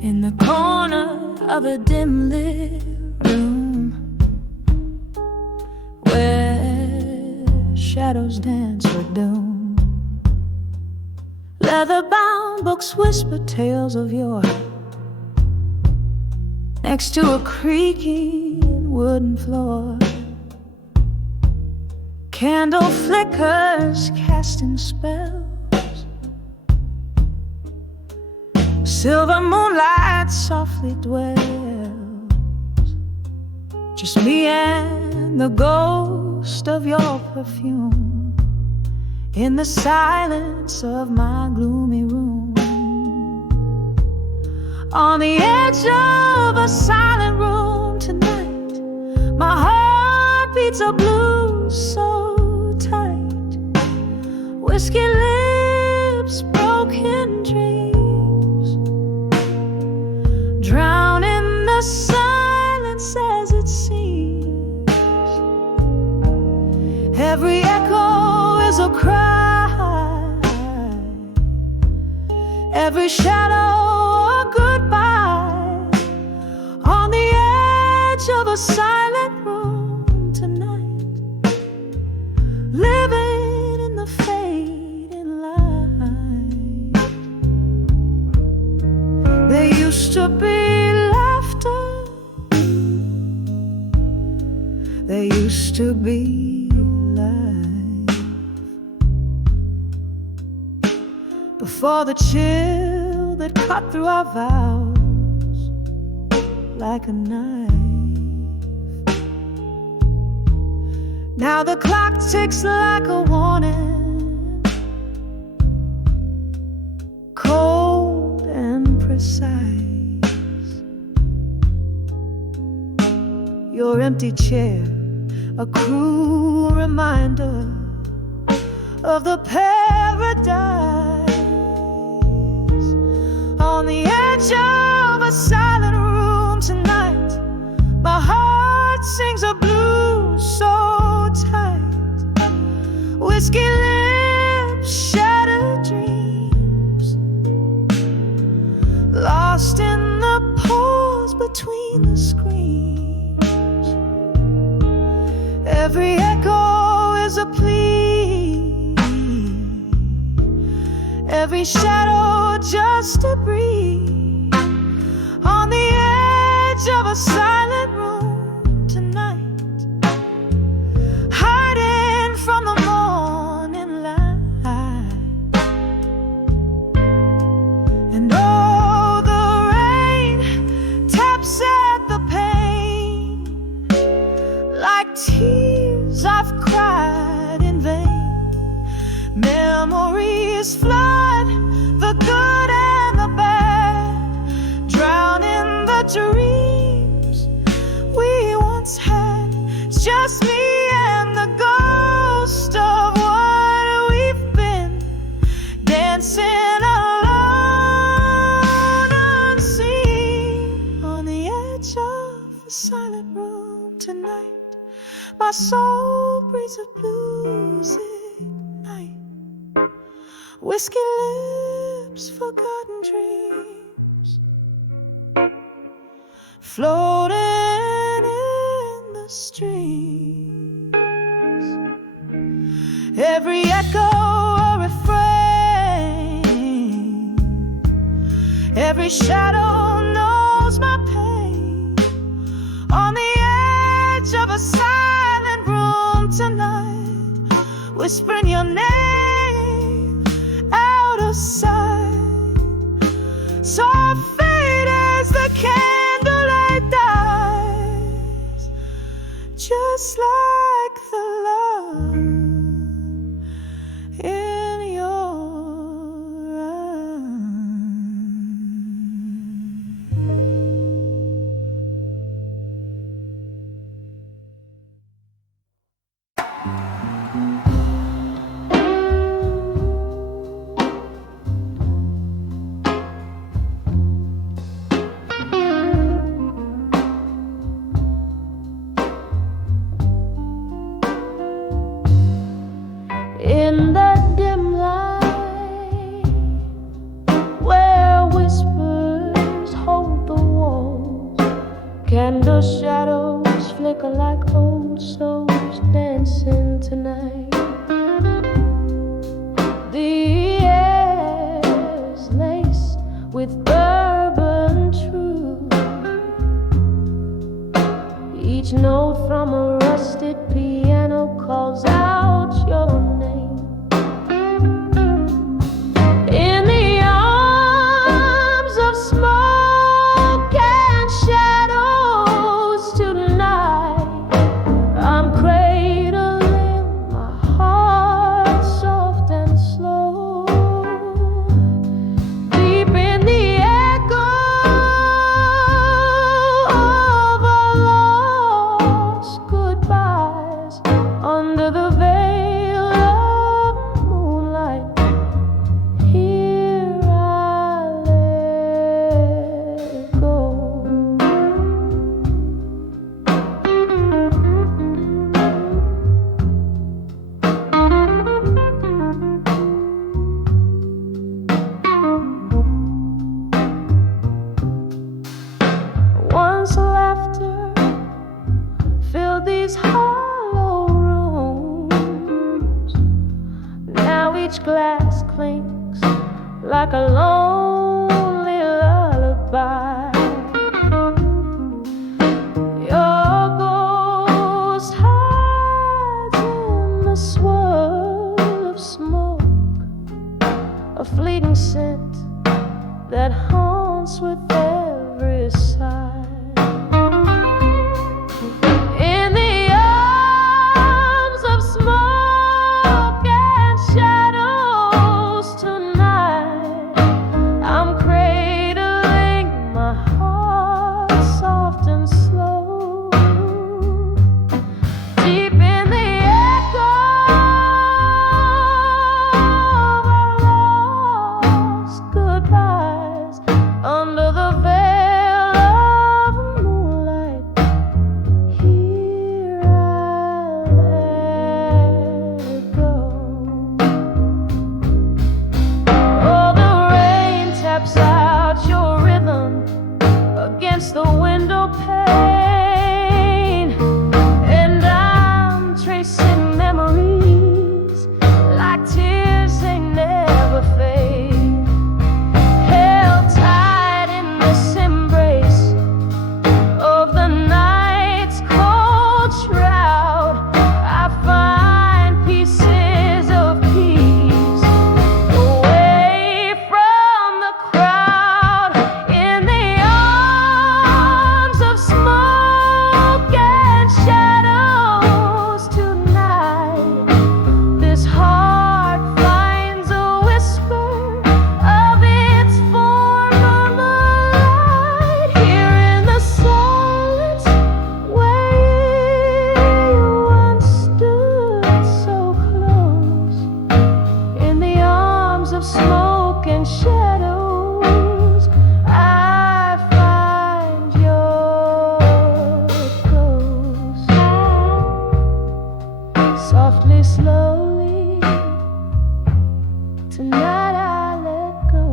In the corner of a dim lit room where shadows dance with doom, leather-bound books whisper tales of yore. Next to a creaking wooden floor, candle flickers casting spells. Silver moonlight softly dwells. Just me and the ghost of your perfume in the silence of my gloomy room. On the edge of a silent room tonight, my heart beats a blues so tight. Whiskey lips, broken dreams, drown in the silence as it seems. Every echo is a cry, every shadow a goodbye. On the edge of a silent room tonight, living in the fading light. There used to be laughter, there used to be life, before the chill that cut through our vows like a knife. Now the clock ticks like a warning, cold and precise. Your empty chair, a cruel reminder of the paradise. On the edge of a silent room tonight, my heart sings a blues so tight. Whiskey lips, shattered dreams, lost in the pause between the screams. Every echo is a plea, every shadow just a breeze. On the edge of a silent room tonight, hiding from the morning light. And oh, the rain taps at the pane like tears I've cried in vain. Memories flood the good and the bad, drown in the dreams we once had. It's just me and the ghost of what we've been, dancing alone unseen. On the edge of a silent room tonight, my soul breathes a bluesy night. Whiskey lips, forgotten dreams, floating in the streams. Every echo a refrain, every shadow knows my pain. On the edge of a silent room tonight, whispering your name out of sight. So fade as the candlelight dies, just like the love in your eyes. much glass clinks like a lonely lullaby. Your ghost hides in the swirl of smoke, a fleeting scent that haunts with every sigh. In the arms of smoke and shadows tonight, I'm cradling my heart soft and slow, deep in the echo of our lost goodbyes, under the veil of moonlight. Here I let it go. Oh, the rain taps out your rhythm against the window pane, and I'm tracing memories like tears they never fade. Held tight in this embrace of the night's cold shroud, I find pieces of peace away from the crowd. In the arms of smoke and shadows tonight, this heart finds a whisper of its former light. Here in the silence where you once stood so close, in the arms of smoke and shadows, I find your ghost. Softly, slowly, tonight I let go.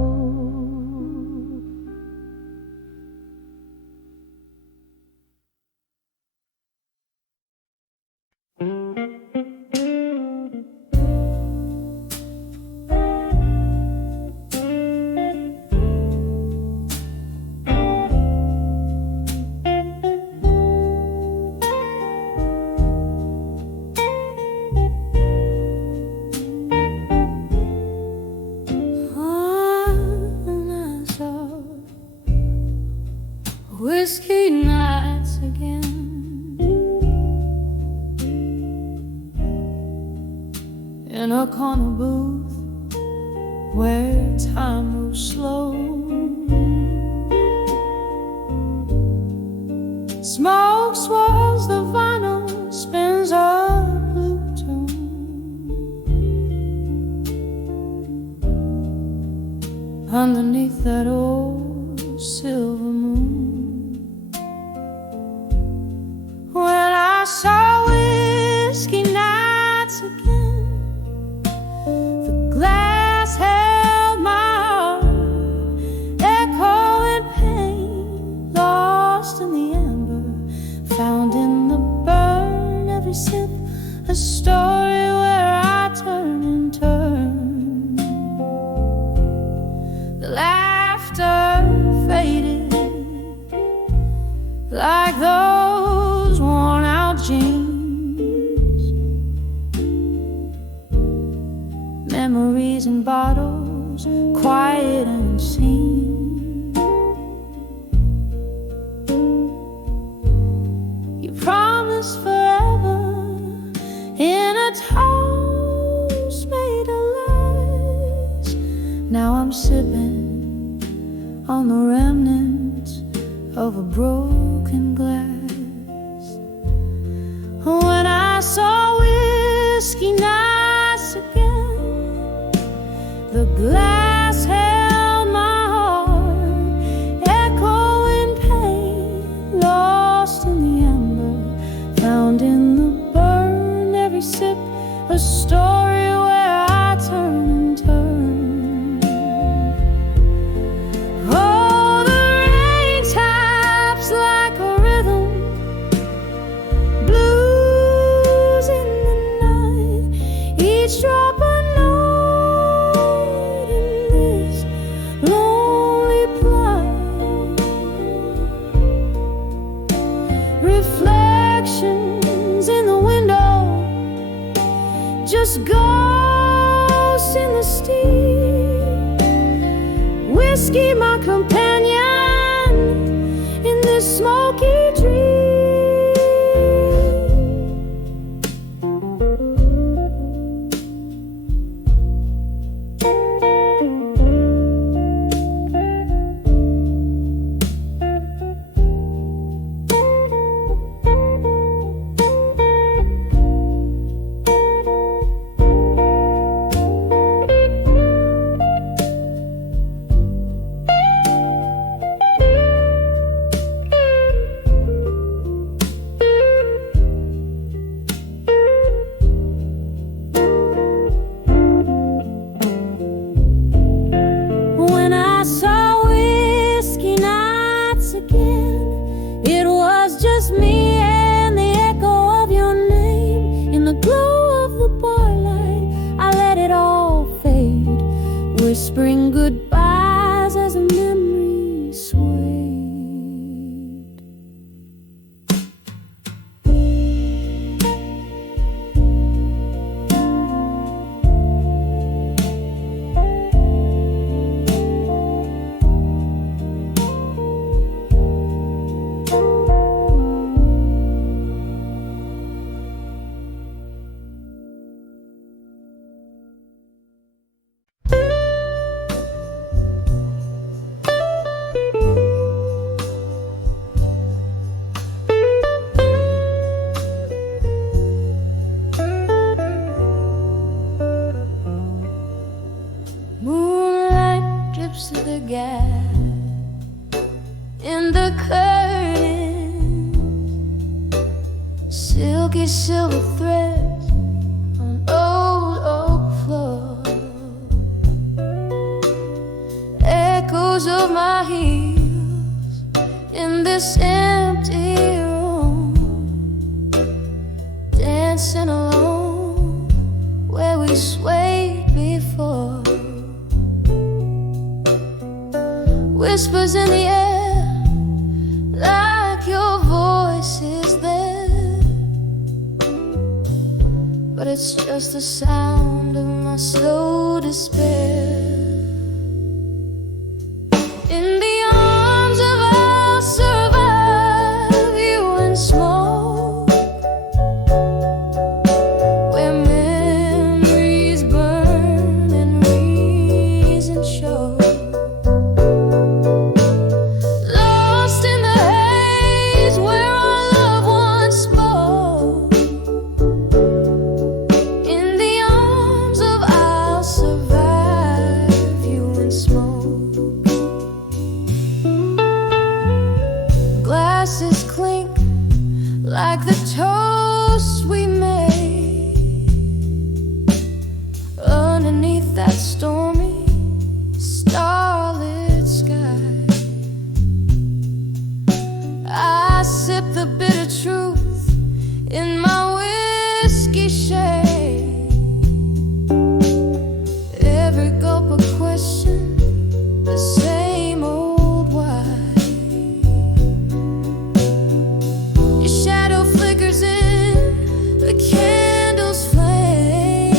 And I saw whiskey nights again, in a corner booth where time moves slow. Smoke swirls the vinyl, spins a blue tone. Underneath that old silver moon, when I saw whiskey nights again, the glass held my heart, echoing pain, lost in the amber, found in the burn. Every sip a story where I turn and turn. The laughter faded like those worn out jeans. Memories in bottles, quiet and unseen. You promised forever in a toast made of lies. Now I'm sipping on the remnants of a broken glass. When I saw whiskey nights again, the glass held my heart, echoing pain, lost in the amber, found in the burn. Every sip a story where I turn and turn. Oh, the rain taps like a rhythm, blues in the night, each drop a note ghost in the steam, whiskey my companion in this smoky dream. Whispering goodbyes as a memory swayed. To the gap in the curtain, silky silver threads on old oak floor, echoes of my heels in this empty room, dancing alone where we swayed before. Whispers in the air, like your voice is there, but it's just the sound of my slow despair. In the arms of I'll survive you and smoke, where memories burn and reason show. Glasses clink like the toast we made underneath that stormy, starlit sky. I sip the bitter truth in my whiskey shade. Every gulp a question, the same old why. In the candle's flame,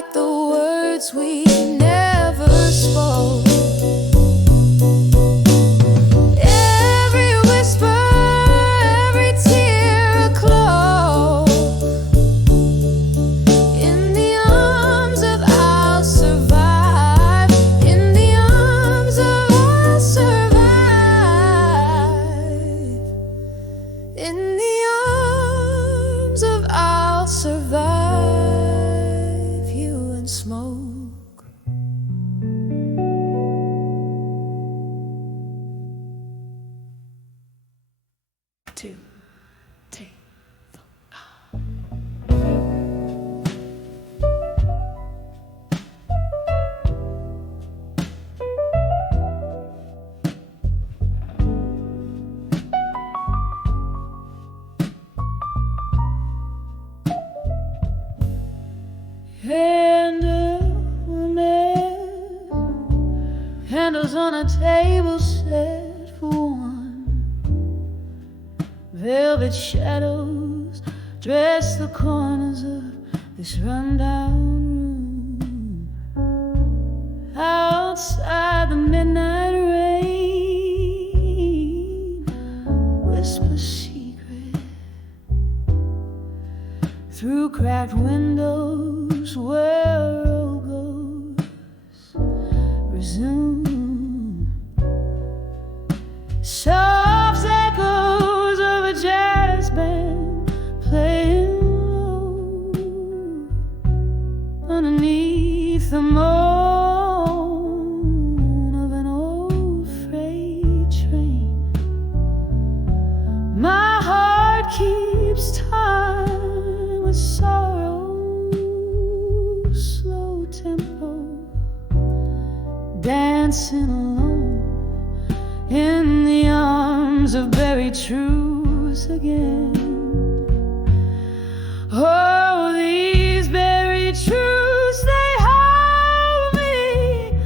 like the words we never spoke. Every whisper, every tear a cloak. In the arms of I'll survive. In the arms of I'll survive. In the arms of I'll survive. You and smoke. Two, three, four. Candles on a table set for one. Velvet shadows dress the corners of this rundown room. Outside the midnight rain whispers secret through cracked windows where old ghosts resume. Soft echoes of a jazz band playing low underneath the moan of an old freight train. My heart keeps time with sorrow's slow tempo, dancing alone in the arms of buried truths again. Oh, these buried truths, they hold me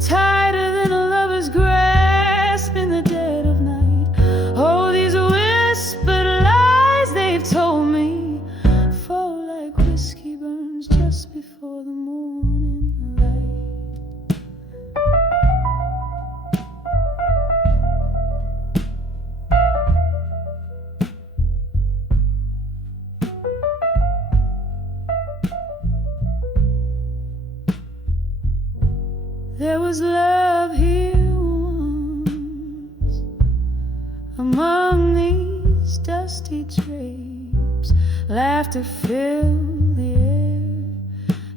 tighter than a lover's grasp in the dead of night. Oh, these whispered lies they've told me fall like whiskey burns just before the morning light. There was love here once among these dusty drapes. Laughter filled the air,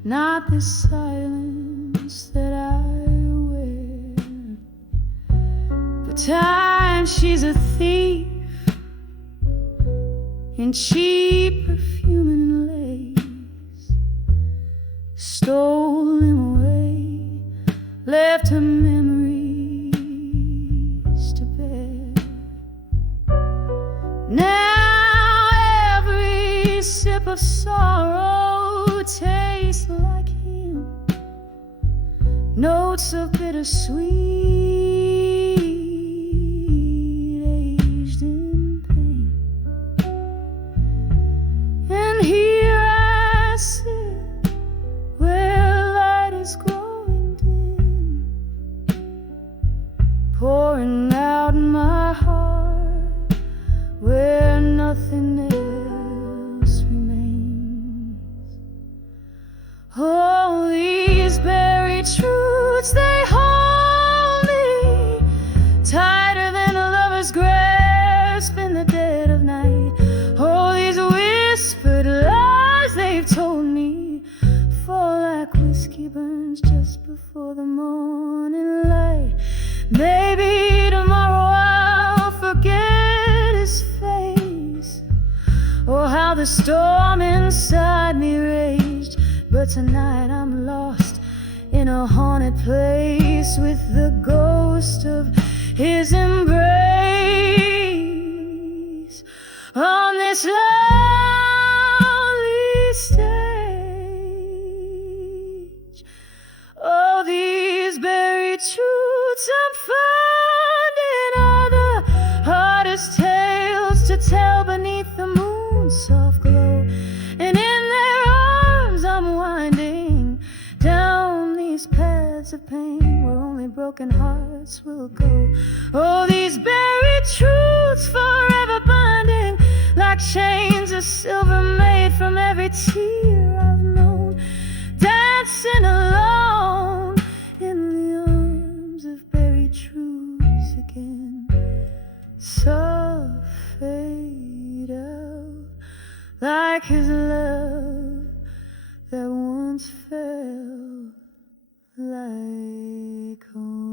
not this silence that I wear. But time, she's a thief in cheap perfume and lace, stole him away, left her memories to bear. Now every sip of sorrow tastes like him, notes of bittersweet, aged in pain. And here I sit where light is growing dim, pouring out my heart where nothing else remains. Oh, these buried truths, they hold me tighter than a lover's grasp in the dead of night. Oh, these whispered lies they've told me fall like whiskey burns just before the morning light. Maybe tomorrow I'll forget his face or how the storm inside me raged. But tonight I'm lost in a haunted place with the ghost of his embrace on this lonely stage. Oh, these buried truths I'm finding are the hardest tales to tell beneath the moon's soft glow. And in their arms I'm winding broken hearts will go. Oh, these buried truths forever binding, like chains of silver made from every tear I've known, dancing alone in the arms of buried truths again. So fade out like his love that once felt like home.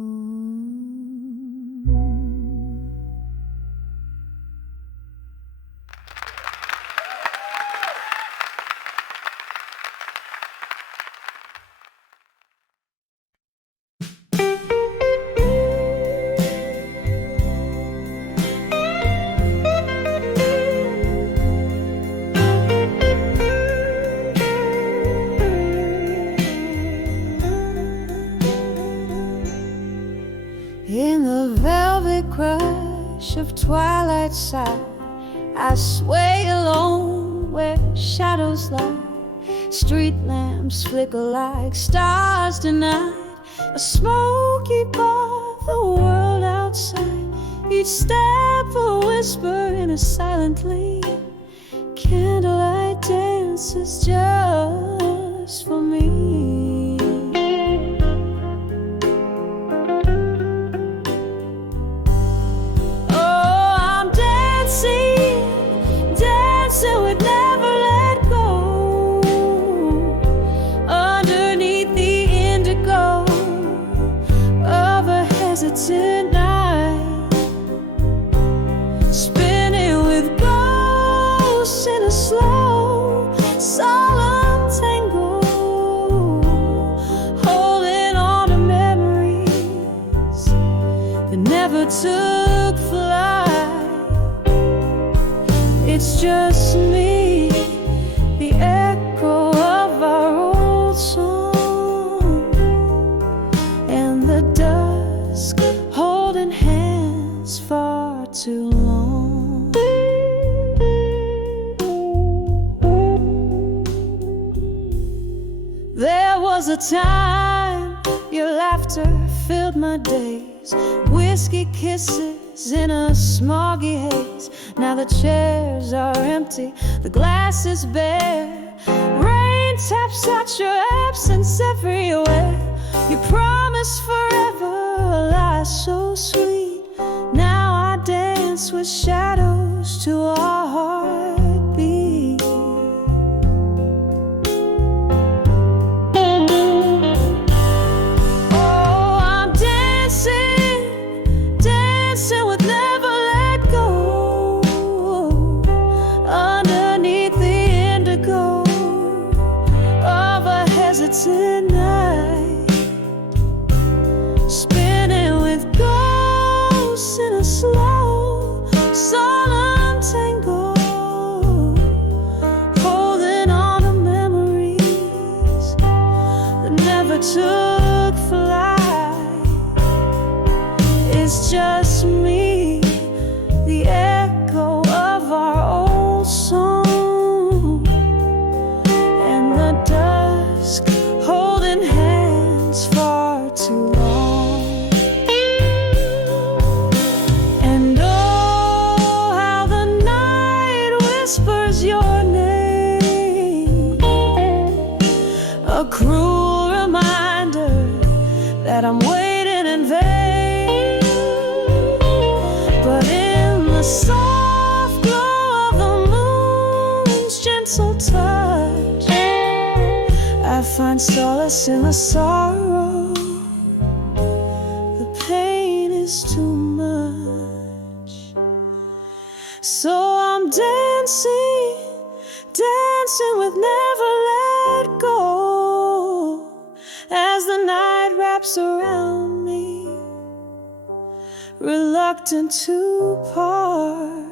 In the velvet crush of twilight side, I sway alone where shadows lie. Street lamps flicker like stars tonight, a smoky bar, the world outside. Each step a whisper in a silent plea. Candlelight dances just for me. So we'd never let go, underneath the indigo of a hesitant night, spinning with ghosts in a slow, solemn tango, holding on to memories that never took flight. It's just me, the echo of our old song, and the dusk holding hands far too long. There was a time your laughter filled my days, whiskey kisses in a smoggy haze. Now the chairs are empty, the glass is bare. Rain taps at your absence everywhere. You promised forever, a lie so sweet. Now I dance with shadows to our heartbeat. Oh, I'm dancing, dancing with never let go, underneath the indigo of a hesitant night, spinning with ghosts in a slow, solemn tango, holding on to memories that never took flight. It's just me, the echo of our old song, and the dusk holding hands far too long. And oh, how the night whispers your name, a cruel reminder that I'm waiting in vain. But in the soft glow of the moon's gentle touch, I find solace in the sorrow. The pain is too much. So I'm dancing, dancing with never let go, as the night wraps around me, reluctant to part.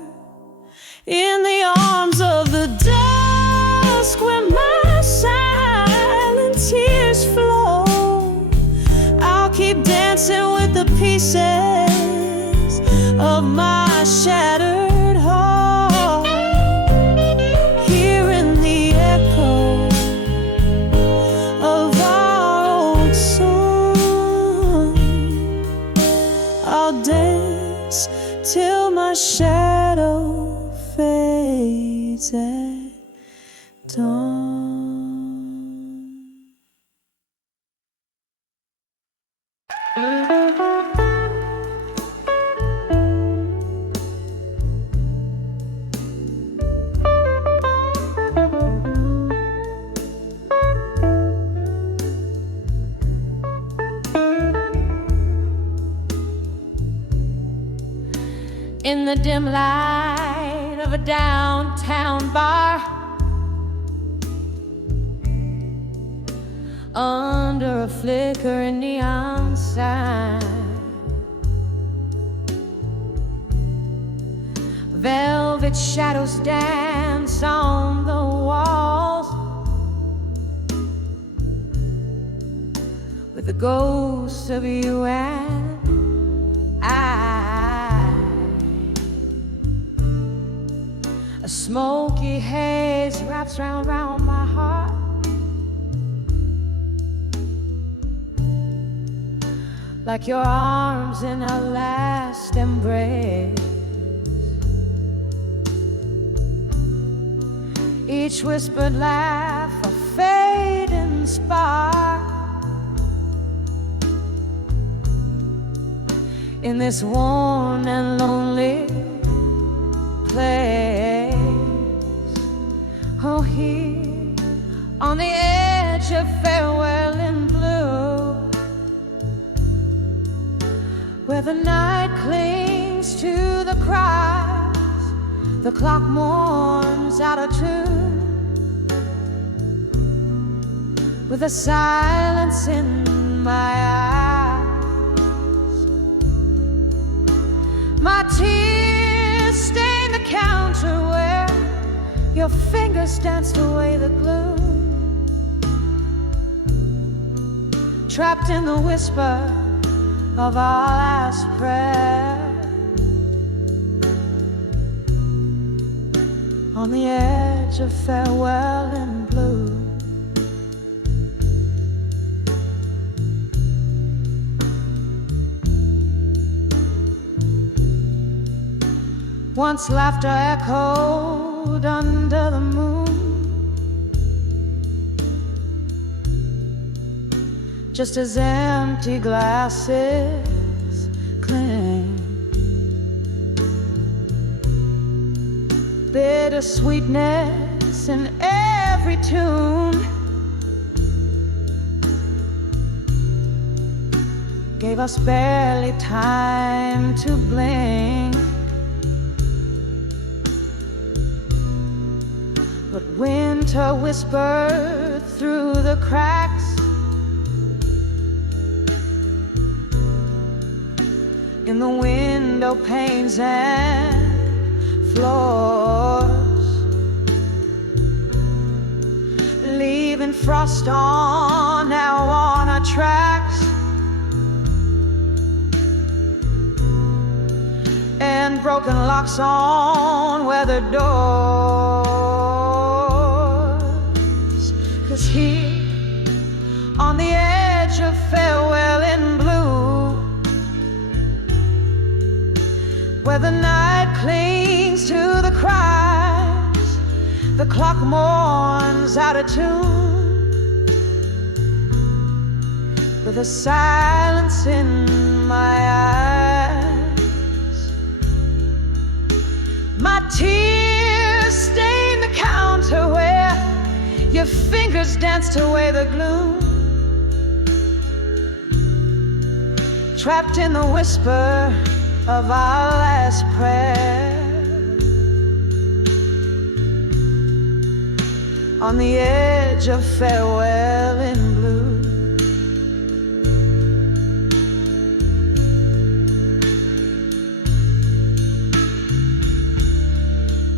In the arms of the dusk, where my silent tears flow, I'll keep dancing with the pieces of my shattered heart, hearing the echo of our old song, till my shadow fades at dawn. In the dim light of a downtown bar, under a flickering neon sign, velvet shadows dance on the walls with the ghosts of you and I. A smoky haze wraps round my heart, like your arms in a last embrace. Each whispered laugh a fading spark in this worn and lonely place. Oh, here on the edge of farewell in blue, where the night clings to the cries, the clock mourns out of tune, with a silence in my eyes. My tears stain the counter where your fingers danced away the gloom, trapped in the whisper of our last prayer, on the edge of farewell in blue. Once laughter echoed under the moon, just as empty glasses cling. Bitter sweetness in every tune gave us barely time to blink. But winter whispered through the cracks, in the window panes and floors, leaving frost on our tracks, and broken locks on weathered doors. 'Cause here on the edge of farewell in blue, where the night clings to the cries, the clock mourns out of tune, with a silence in my eyes. My tears stain the counter where your fingers danced away the gloom, trapped in the whisper of our last prayer, on the edge of farewell in blue.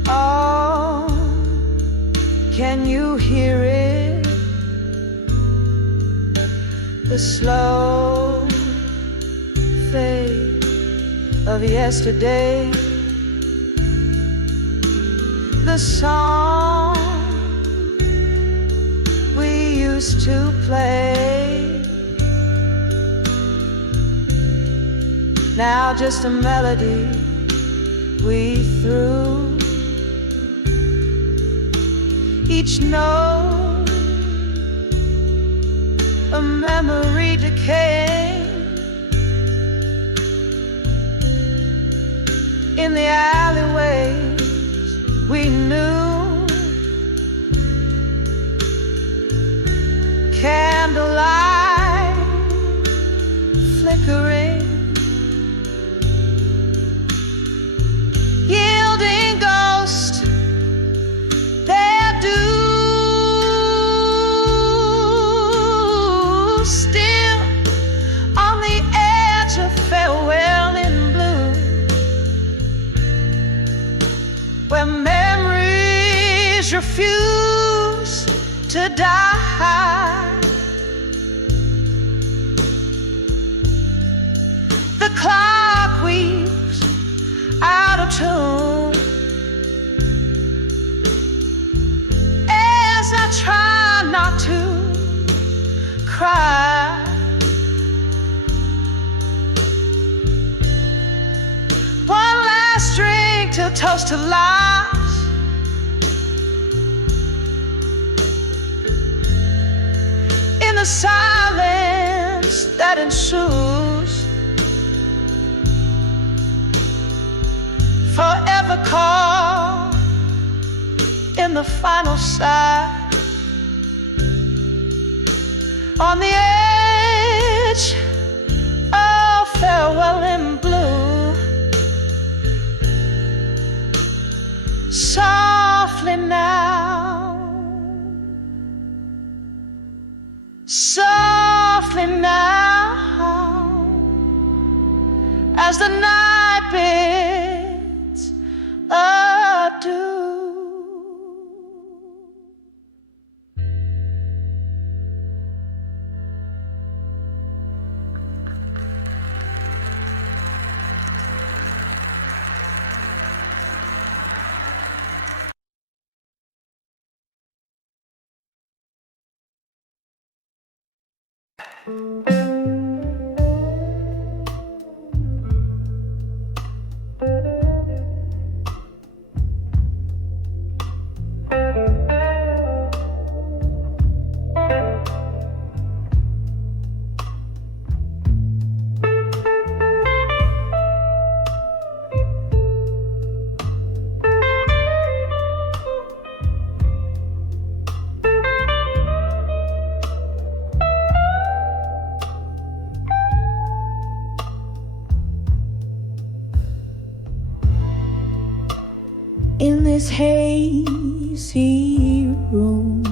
Oh, can you hear it? The slow fade of yesterday, the song we used to play, now just a melody we threw. Each note a memory decaying in the alleyways we knew. Candlelight flickering, yielding ghost their due. Still on the edge of farewell in blue, where memories refuse to die. The clock weaves out of tune as I try not to cry. One last drink to toast to life, in the silence that ensues. Forever caught in the final sigh, on the edge of farewell in blue. Softly now, softly now, as the night bids adieu. In this hazy room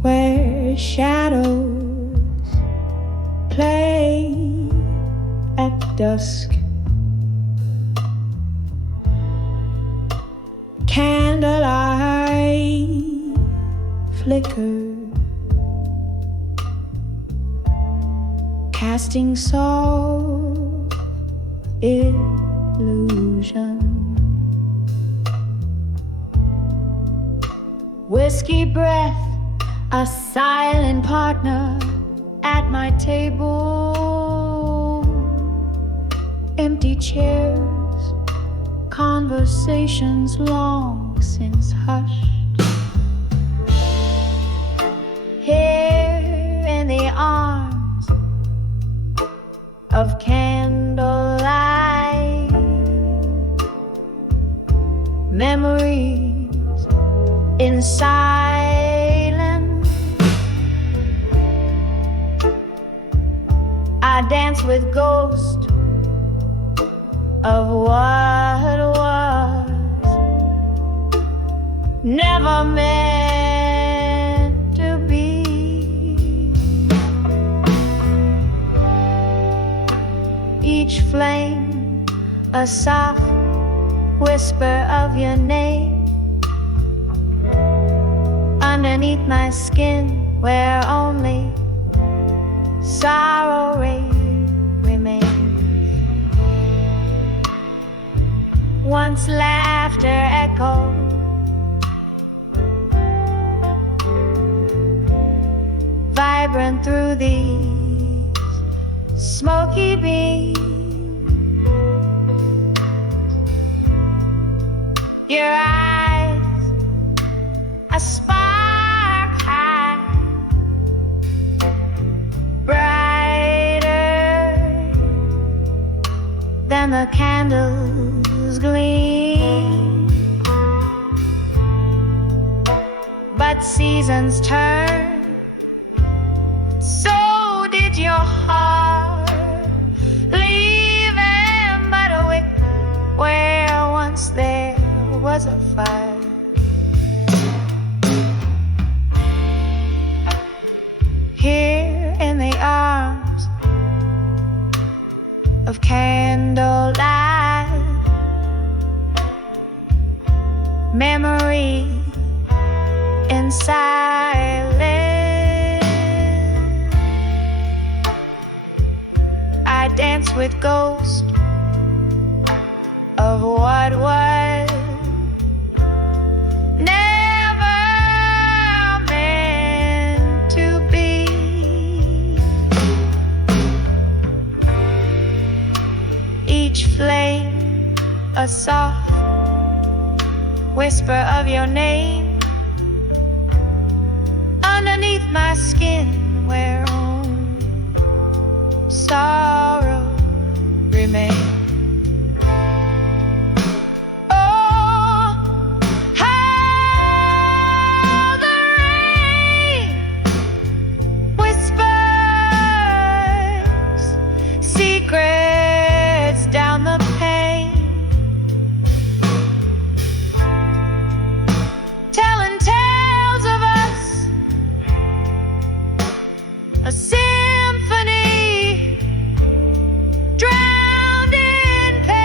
where shadows play at dusk, candlelight flicker, casting soft illusion. Whiskey breath, a silent partner at my table. Empty chairs, conversations long since hushed. Here in the arms of candlelight, memories in silence. I dance with ghosts of what was never meant to be. Each flame, a soft whisper of your name. Underneath my skin, where only sorrow remains. Once laughter echoed, vibrant through these smoky beams. Your eyes, a spark high, brighter than the candles gleam. But seasons turn, so did your heart, leaving but a wick where once there was a fire. Here in the arms of candlelight, memory in silence, I dance with ghosts of what was never meant to be. Each flame a soft whisper of your name underneath my skin, where sorrow remains. A symphony drowned in pain.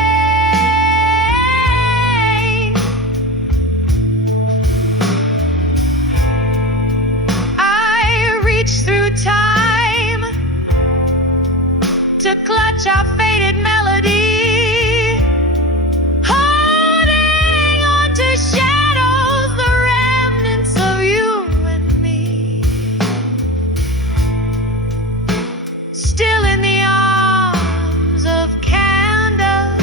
I reach through time to clutch our faded melody, holding on to shadows, the remnants of you and me. Still in the arms of candlelight,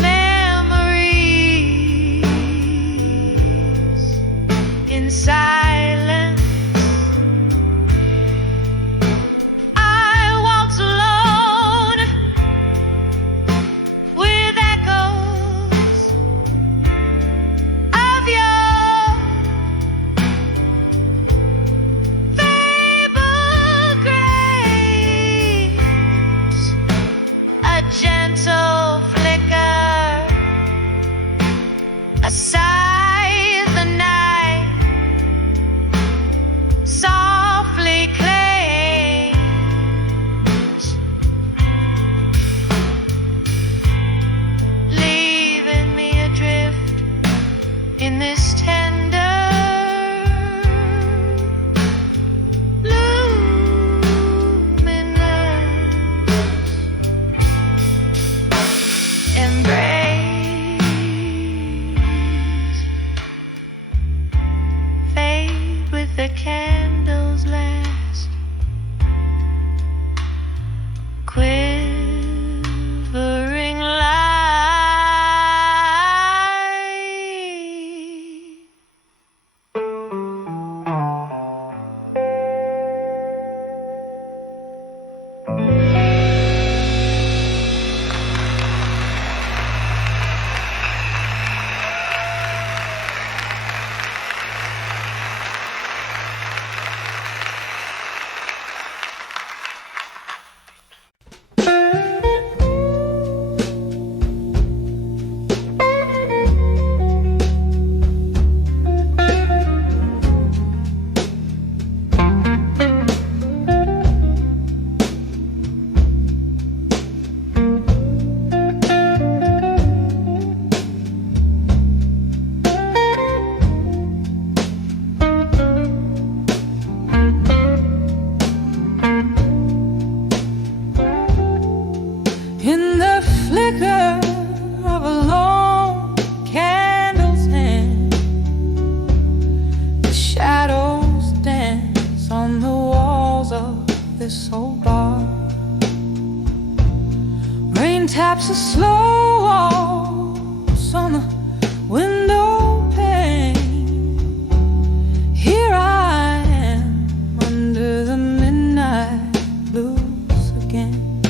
memories in silence. I waltz alone with echoes of your fabled grace, a gentle flicker, a sigh the night softly claims, leaving me adrift in this tender embrace. Fade with the candles last, quivering light. In the flicker of a lone candle's hand, the shadows dance on the walls of this old bar. Rain Rain taps the slow walls on the window pane. Here I am under the midnight blues again.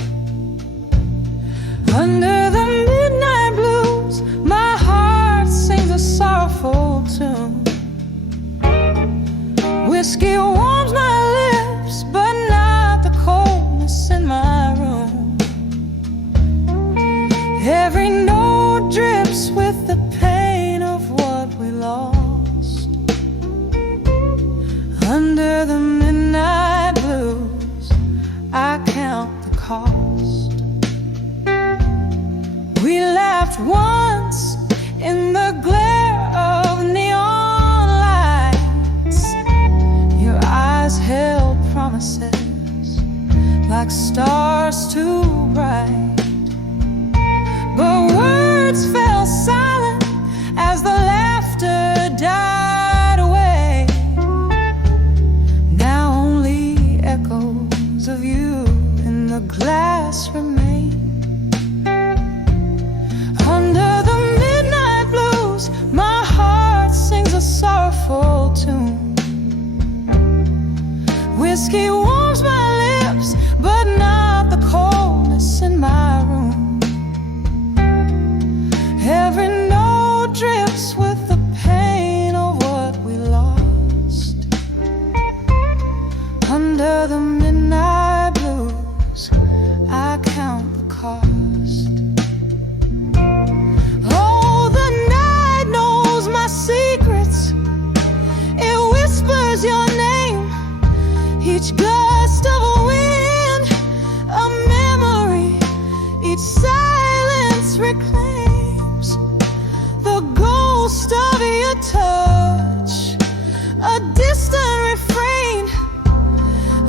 Under the midnight blues, my heart sings a sorrowful tune. Whiskey warms my lips, but not the coldness in my room. Every note drips with the pain of what we lost. Under the midnight blues, I count the cost. We laughed once in the glare of neon lights. Your eyes held promises like stars too bright. But words fell silent as the laughter died away. Now only echoes of you in the glass remain. Under the midnight blues, my heart sings a sorrowful tune. Whiskey warms my lips, but not the coldness in my room. Every note drips with the pain of what we lost. Under the midnight blues, I count the cost. Oh, the night knows my secrets. It whispers your name. Each gust of a wind, a memory. Each silence reclaims the ghost of your touch, a distant refrain.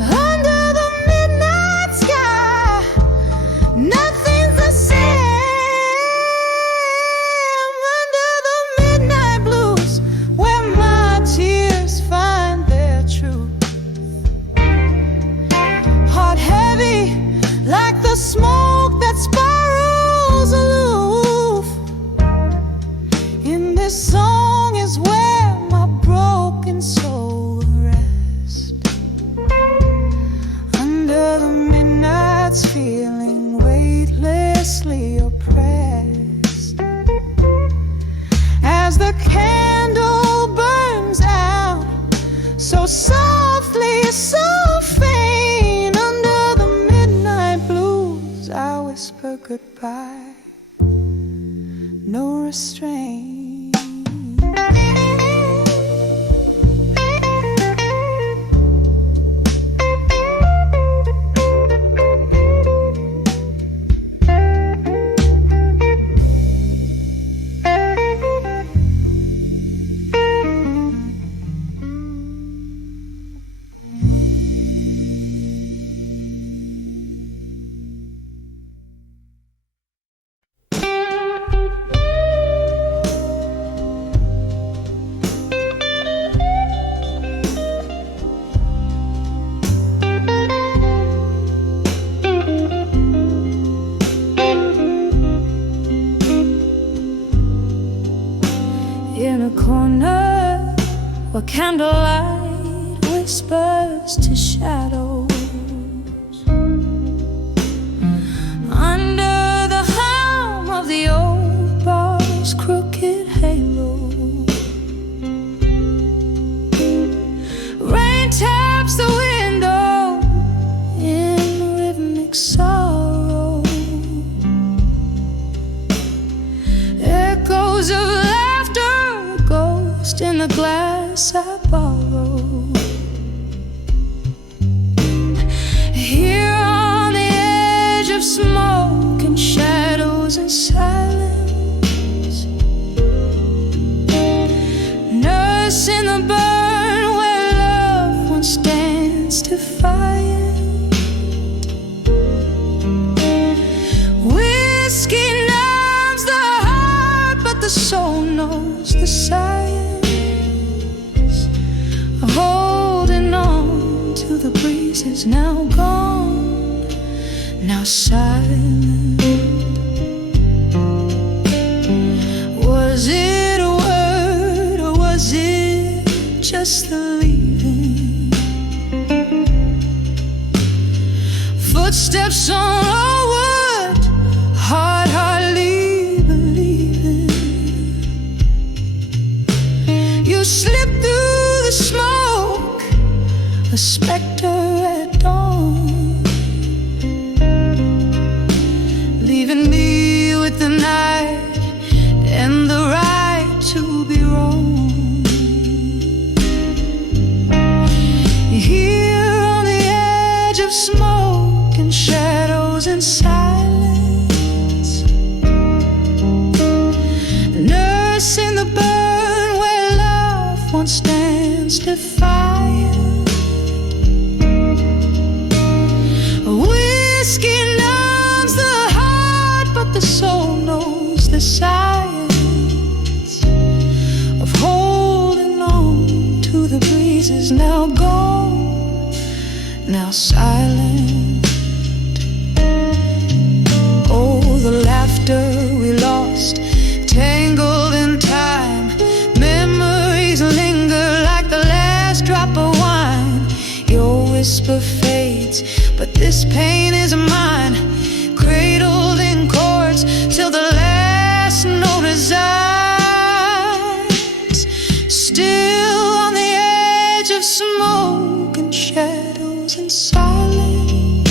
Under the midnight sky, nothing's the same. Under the midnight blues, where my tears find their truth. Heart heavy like the smoke that spirals aloof. In this song is where my broken soul rests. Under the midnight's feeling weightlessly oppressed. As the candle burns out, so softly, so faint. Under the midnight blues, I whisper goodbye, no restraint. In a corner where candlelight whispers to shadows. Under the hum of the old bar's crooked halo, rain taps the window in rhythmic sorrow. Echoes of laughter, ghost in the glass I borrow. Here on the edge of smoke and shadows and silence, nursing the burn where love once danced defiant. Whiskey numbs the heart, but the soul knows the science of holding on to the breezes now gone, now silent. Footsteps on our wood, heart hardly believing. You slip through the smoke, a specter at dawn, leaving me with the night and the right to be wrong. Here on the edge of smoke and shadows and silence, nursing the burn where love once stands defiant. Whiskey numbs the heart, but the soul knows the science of holding on to the breezes now gone, now silent. Oh, the laughter we lost, tangled in time. Memories linger like the last drop of wine. Your whisper fades, but this pain is mine. Cradled in chords till the last note resigns. Still on the edge of smoke and shadows and silence,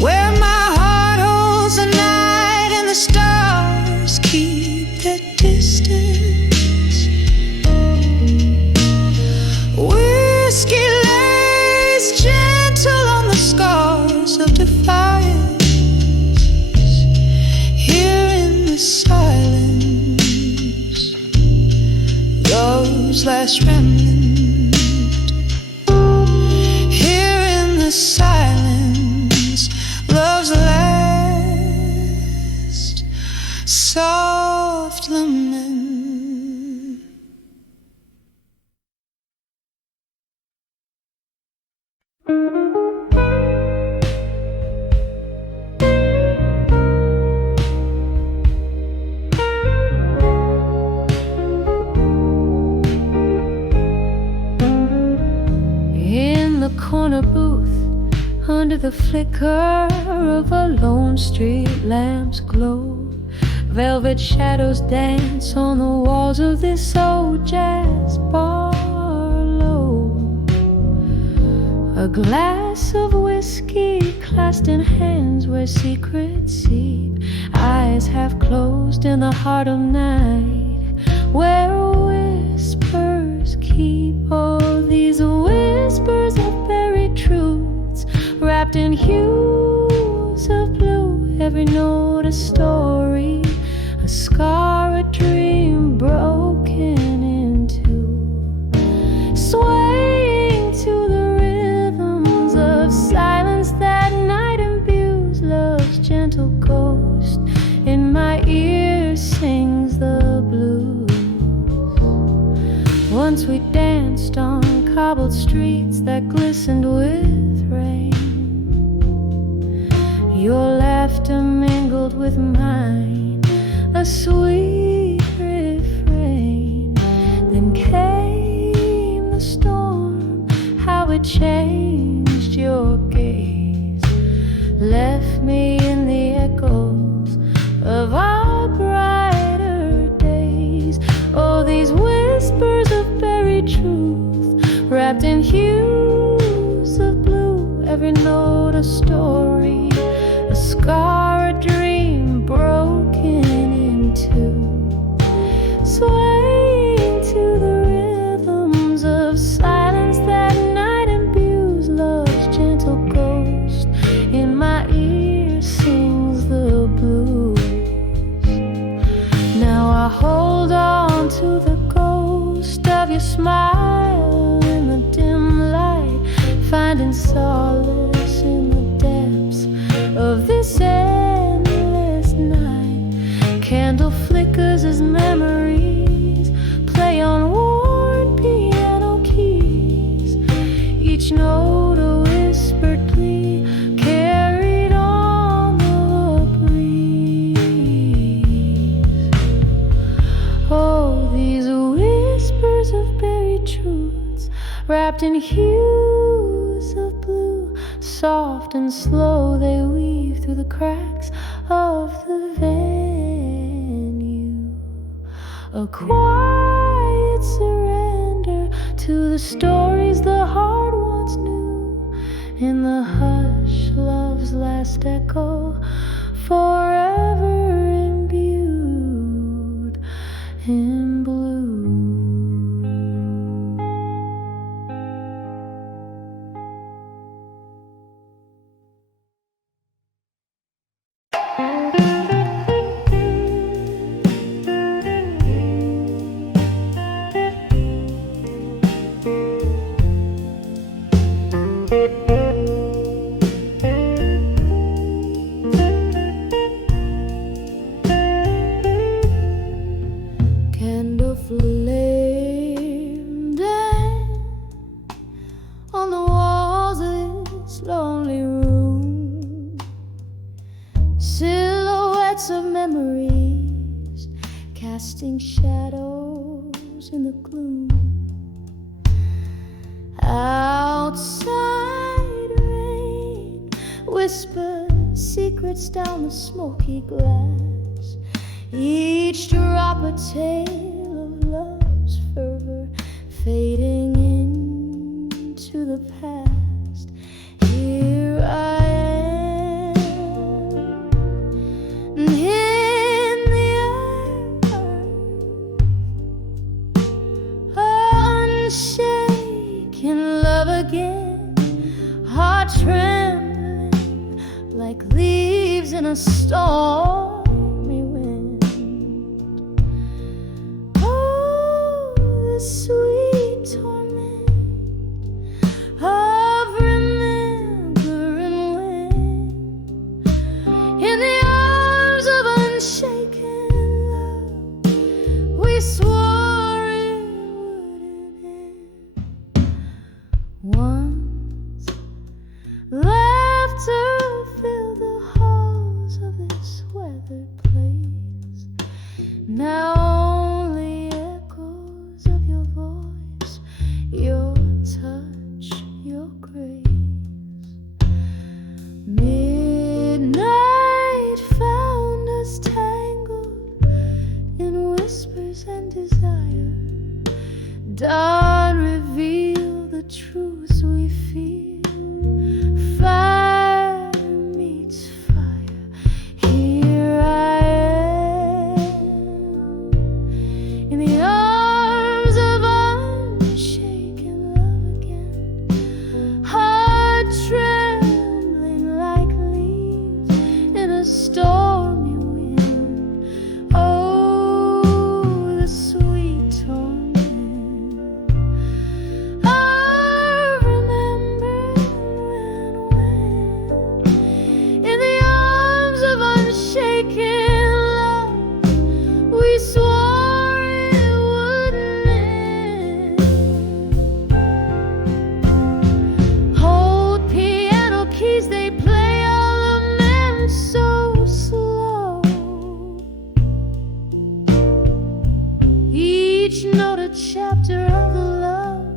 where my heart holds the night and the stars keep their distance. Whiskey lays gentle on the scars of defiance. Here in the silence, love's last remnant. Here in the silence, love's last soft lament. In the corner booth, under the flicker of a lone street lamp's glow, velvet shadows dance on the walls of this old jazz parlor. A glass of whiskey clasped in hands where secrets seep, eyes half closed in the heart of night, where whispers keep. Oh, these whispers of buried truths, wrapped in hues of blue. Every note a story, a scar, a dream broken in two. Swaying to the rhythms of silence that night imbues love's gentle ghost. In my ear sings the blues. Once we danced on cobbled streets that glistened with rain. Your laughter mingled with mine, a sweet refrain. Then came the storm, how it changed your gaze, left me in the echoes of our brighter days. Oh, these whispers of buried truth, wrapped in hues of blue. Every note a story, a scar, a dream broken in two. Swaying to the rhythms of silence that night imbues love's gentle ghost. In my ear sings the blues. Now I hold on to the ghost of your smile in the dim light, finding solace in the depths of this endless night. Candle flickers as memories play on worn piano keys, each note a whispered plea carried on the breeze. Oh, these whispers of buried truths, wrapped in hues of blue. soft and slow they weave through the cracks of the venue. A quiet surrender to the stories the heart once knew. In the hush, love's last echo, forever imbued in blue. Candle flame on the walls of this lonely room, silhouettes of memories casting shadows in the gloom. Outside rain whispers secrets down the smoky glass, each drop a tale of love's fervor fading into the past. Here I am in the earth, unshaken love again, heart trembling like leaves in a stormy wind. Oh, the sweet torment of remembering when, in the arms of unshaken love, we swore it wouldn't end. Once laughter filled the halls of this weathered place, now only echoes of your voice, your touch, your grace. Midnight found us tangled in whispers and desire. Dawn revealed the truths we feel. Fire meets fire. Here I am in the arms of unshaken love again, heart trembling like leaves in a stormy wind. Oh, the sweet torment of remembering when, in the arms of unshaken love, we swore it wouldn't end. Hold piano keys, they play all of them so slow. Each note a chapter of the love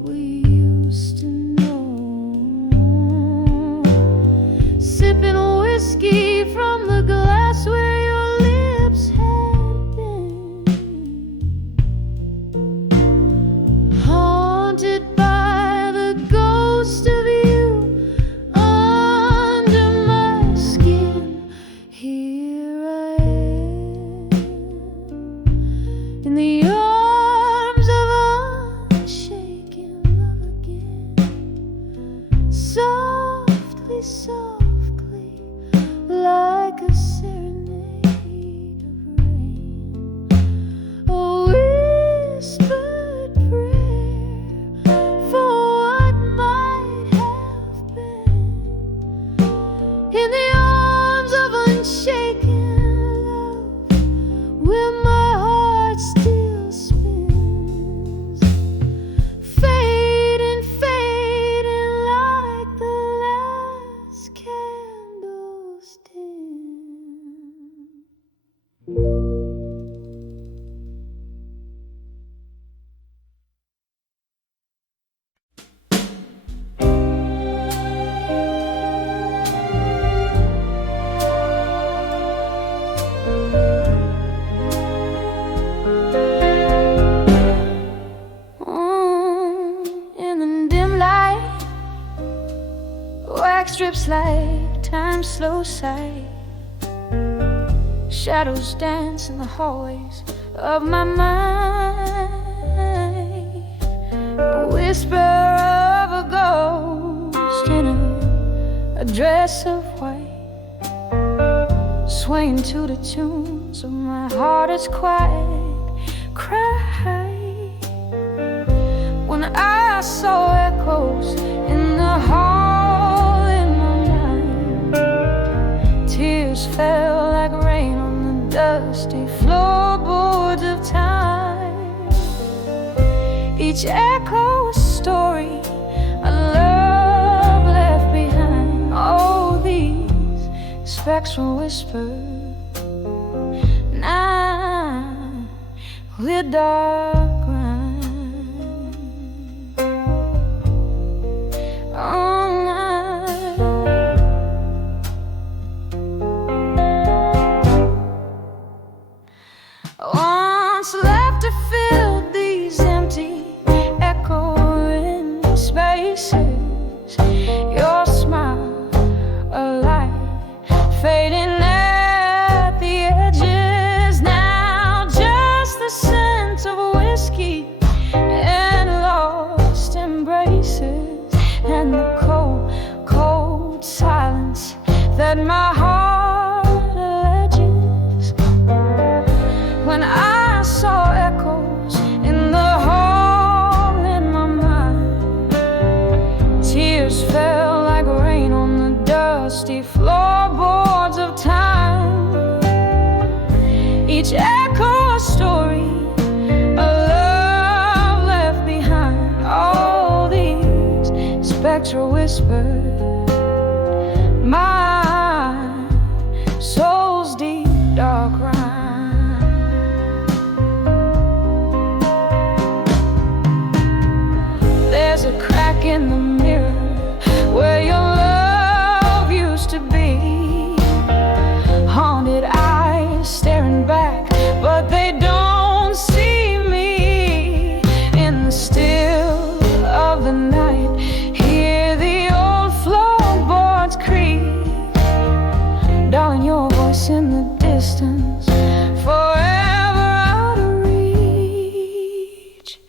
we used to know. Sipping whiskey from the glass where your lips had been, haunted by the ghost of you under my skin. Here I am in the arms of unshaken love again, softly, softly, like a serenade of rain, a whispered prayer for what might have been. In the arms of unshaken love, where my heart still spins, fading, fading like the last candles dim. back strips like time's slow sight. Shadows dance in the hallways of my mind. A whisper of a ghost in a dress of white, swaying to the tunes of my heart is quiet. Cry when I saw echoes in the hall in my mind. Tears fell like rain on the dusty floorboards of time. Each echo a story, a love left behind. All these spectral whispers, now we're dark. Once left to fill these empty, echoing spaces. Your smile, a light fading at the edges. Now just the scent of whiskey and lost embraces, and the cold, cold silence that my heart alleges. When I saw echoes in the hall in my mind, tears fell like rain on the dusty floorboards of time. Each echo a story, a love left behind. All these spectral whispers, my soul's deep dark rhyme. There's a crack in the mirror where your love used to be. Haunted eyes staring back, but they don't see me. In the still of the night, hear the old floorboards creak. Darling, your voice in the distance, forever out of reach.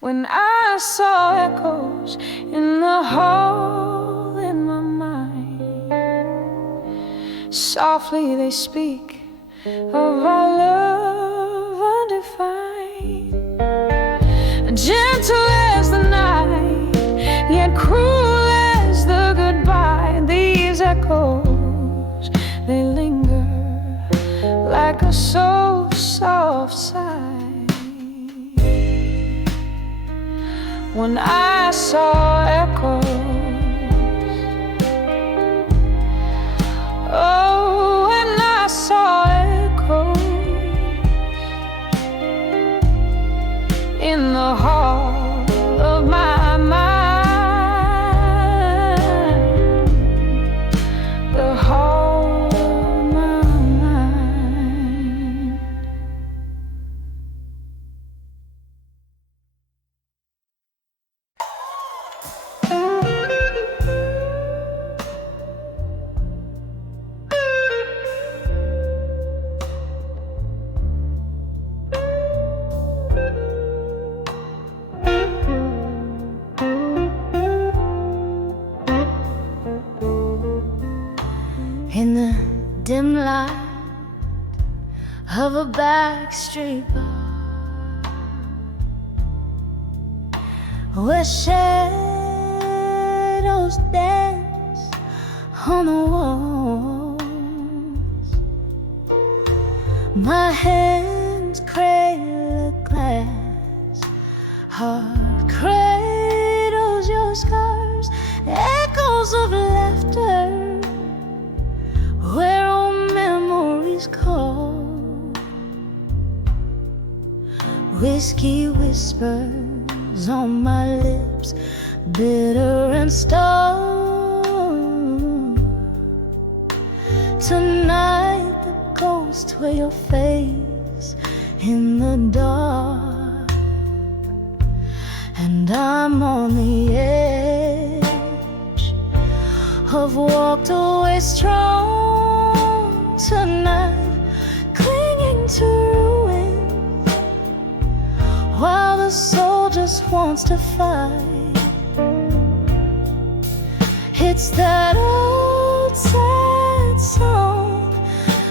When I saw echoes in the hall in my mind, softly they speak of our love undefined. Gentle as the night, yet cruel as the goodbye. These echoes, they linger like a so soft sigh. When I saw echoes, oh, when I saw echoes in the hall of my mind, the hall of my mind. In the dim light of a backstreet bar, where shadows dance on the walls, my hands cradle a glass, heart cradles your scars, echoes of laughter where old memories call. Whiskey whispers on my lips, bitter and stone. Tonight the ghosts wear your face in the dark, and I'm on the edge have walked away strong tonight, clinging to ruins, while the soul just wants to fight. It's that old sad song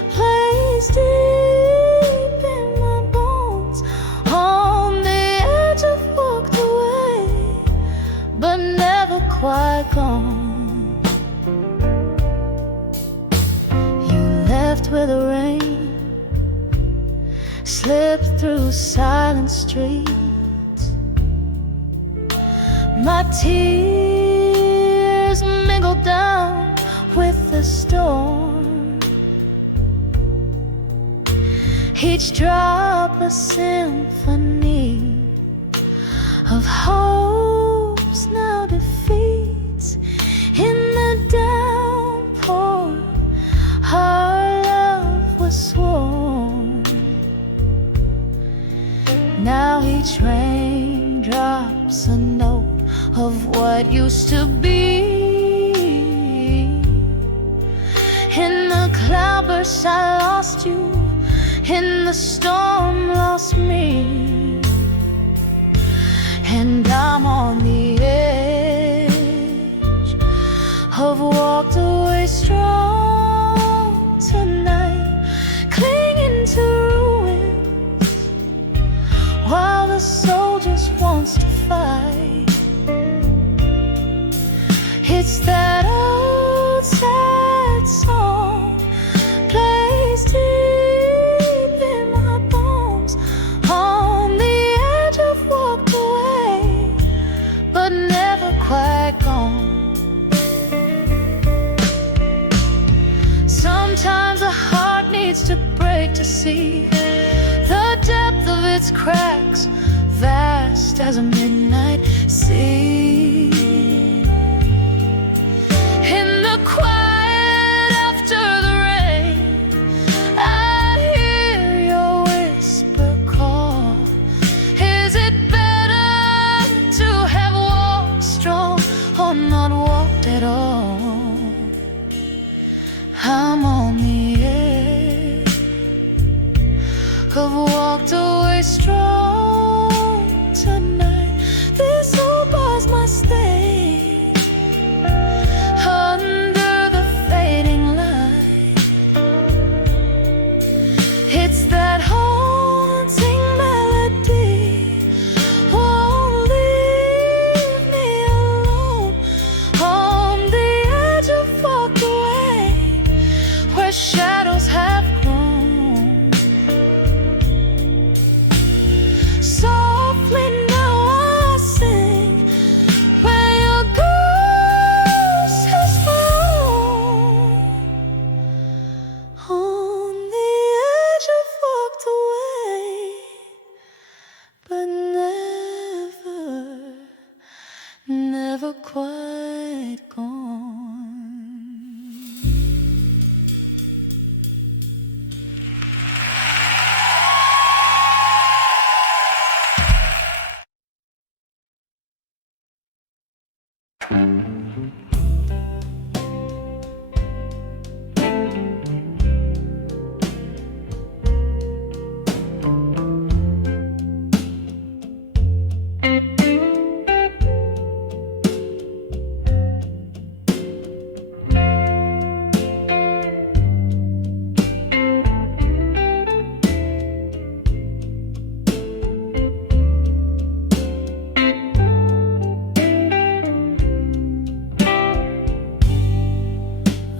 plays deep in my bones. On the edge I've walked away, but never quite gone. You left where the rain slipped through silent streets. My tears mingled down with the storm, each drop a symphony of hopes now defeats. In the downpour our love was sworn. Now each rain drops a note of what used to be. In the cloudburst I lost you, in the storm lost me, and I'm on the edge, have walked away strong tonight, clinging to ruins, while the soul just wants to fight. It's that old sad song plays deep in my bones. On the edge I've walked away, but never quite gone. Sometimes a heart needs to break to see the depth of its cracks, vast as a midnight sea. In the quiet after the rain, I hear your whisper call. Is it better to have walked strong or not walked at all? I'm on the edge, have walked away strong tonight. This old bar's my stay under the fading light. It's that haunting melody, won't leave me alone. On the edge I've walked away, where shadows have grown. Softly now I sing, where your ghost has flown. On the edge I've walked away, but never quite gone.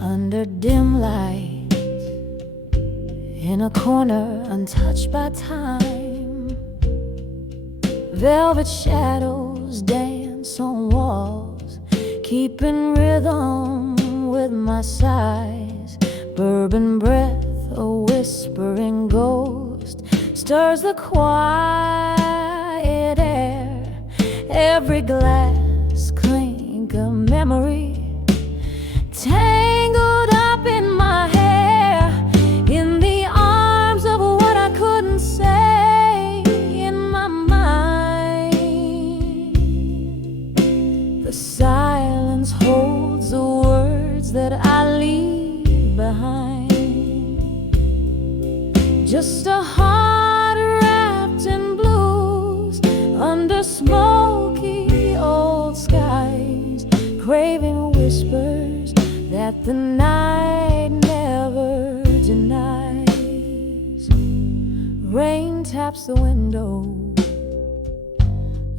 Under dim light, in a corner untouched by time, velvet shadows dance on walls, keeping rhythm with my sighs. Bourbon breath, a whispering ghost, stirs the quiet air. Every glass clink a memory, tangled up in my hair, in the arms of what I couldn't say in my mind. The silence holds the words words that I leave behind. Just a heart wrapped in blues under smoky old skies, craving whispers that the night never denies. Rain taps the window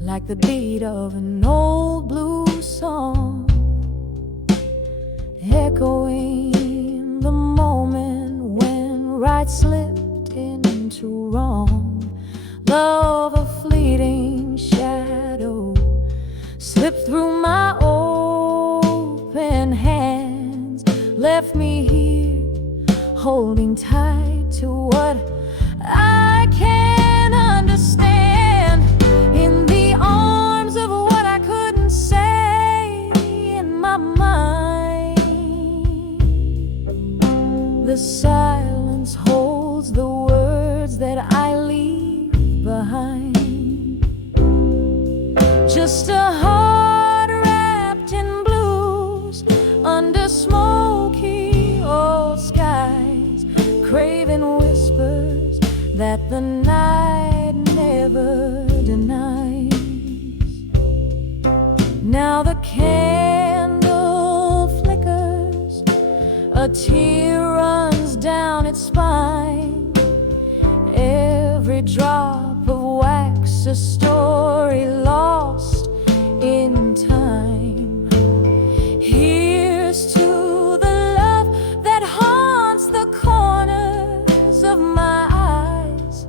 like the beat of an old blues song, echoing the moment when right slipped into wrong. Love, a fleeting shadow, slipped through my open hands, left me here holding tight to what I can't understand, in the arms of what I couldn't say in my mind. The silence holds the words that I leave behind. Just a heart wrapped in blues under smoky old skies, craving whispers that the night never denies. Now the candle flickers, a tear runs down its spine, every drop of wax a story lost in time. Here's to the love that haunts the corners of my eyes,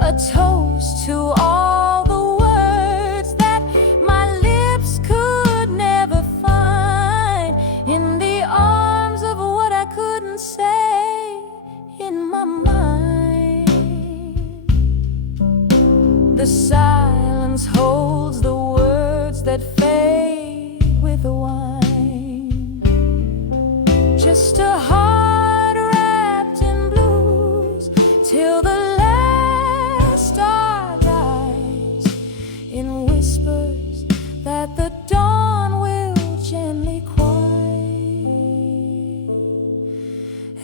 a toast to all the words that my lips could never find, in the arms of what I couldn't say in my mind. The silence holds the words that fade with the wine. Just a heart wrapped in blues till the last star dies, in whispers that the dawn will gently quiet,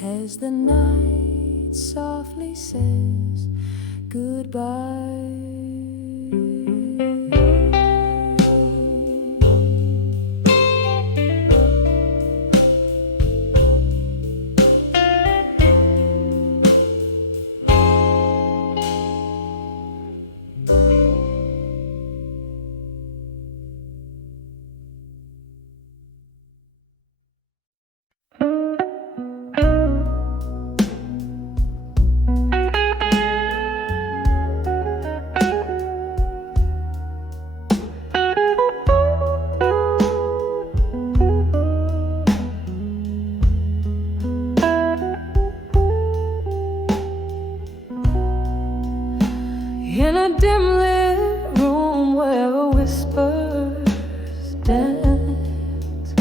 as the night softly says goodbye. In a dim lit room where whispers dance,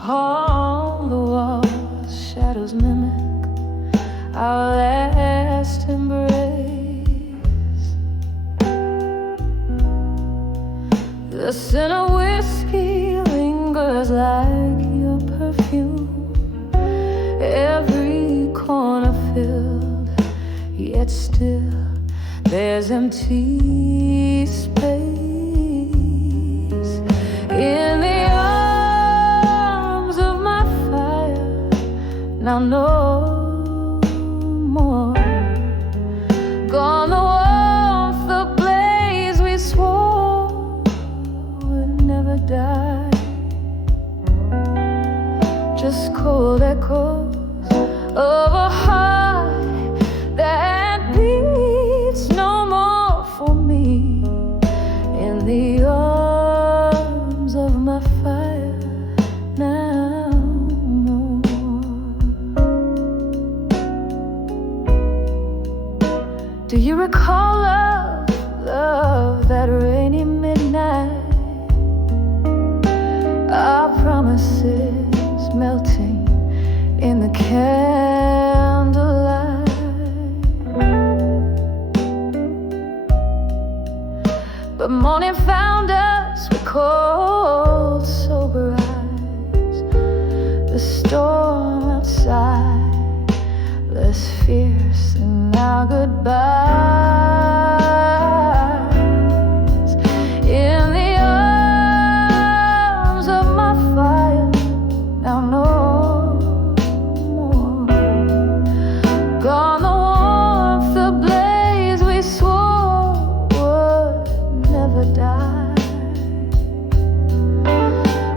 on the walls shadows mimic our last embrace. The scent of whiskey lingers like your perfume, every corner filled, yet still there's empty space in the arms of my fire. Now no more. Gone the warmth, the blaze we swore would never die. Just cold echoes of a heart that beats no more for me, in the arms of my fire. Now more. Do you recall love, love, that rainy midnight? Our promises melting in the candlelight. But morning found us with cold, sober eyes. The storm outside, less fierce than our goodbyes. In the arms of my fire, now no more. Gone the warmth, the blaze we swore would never die.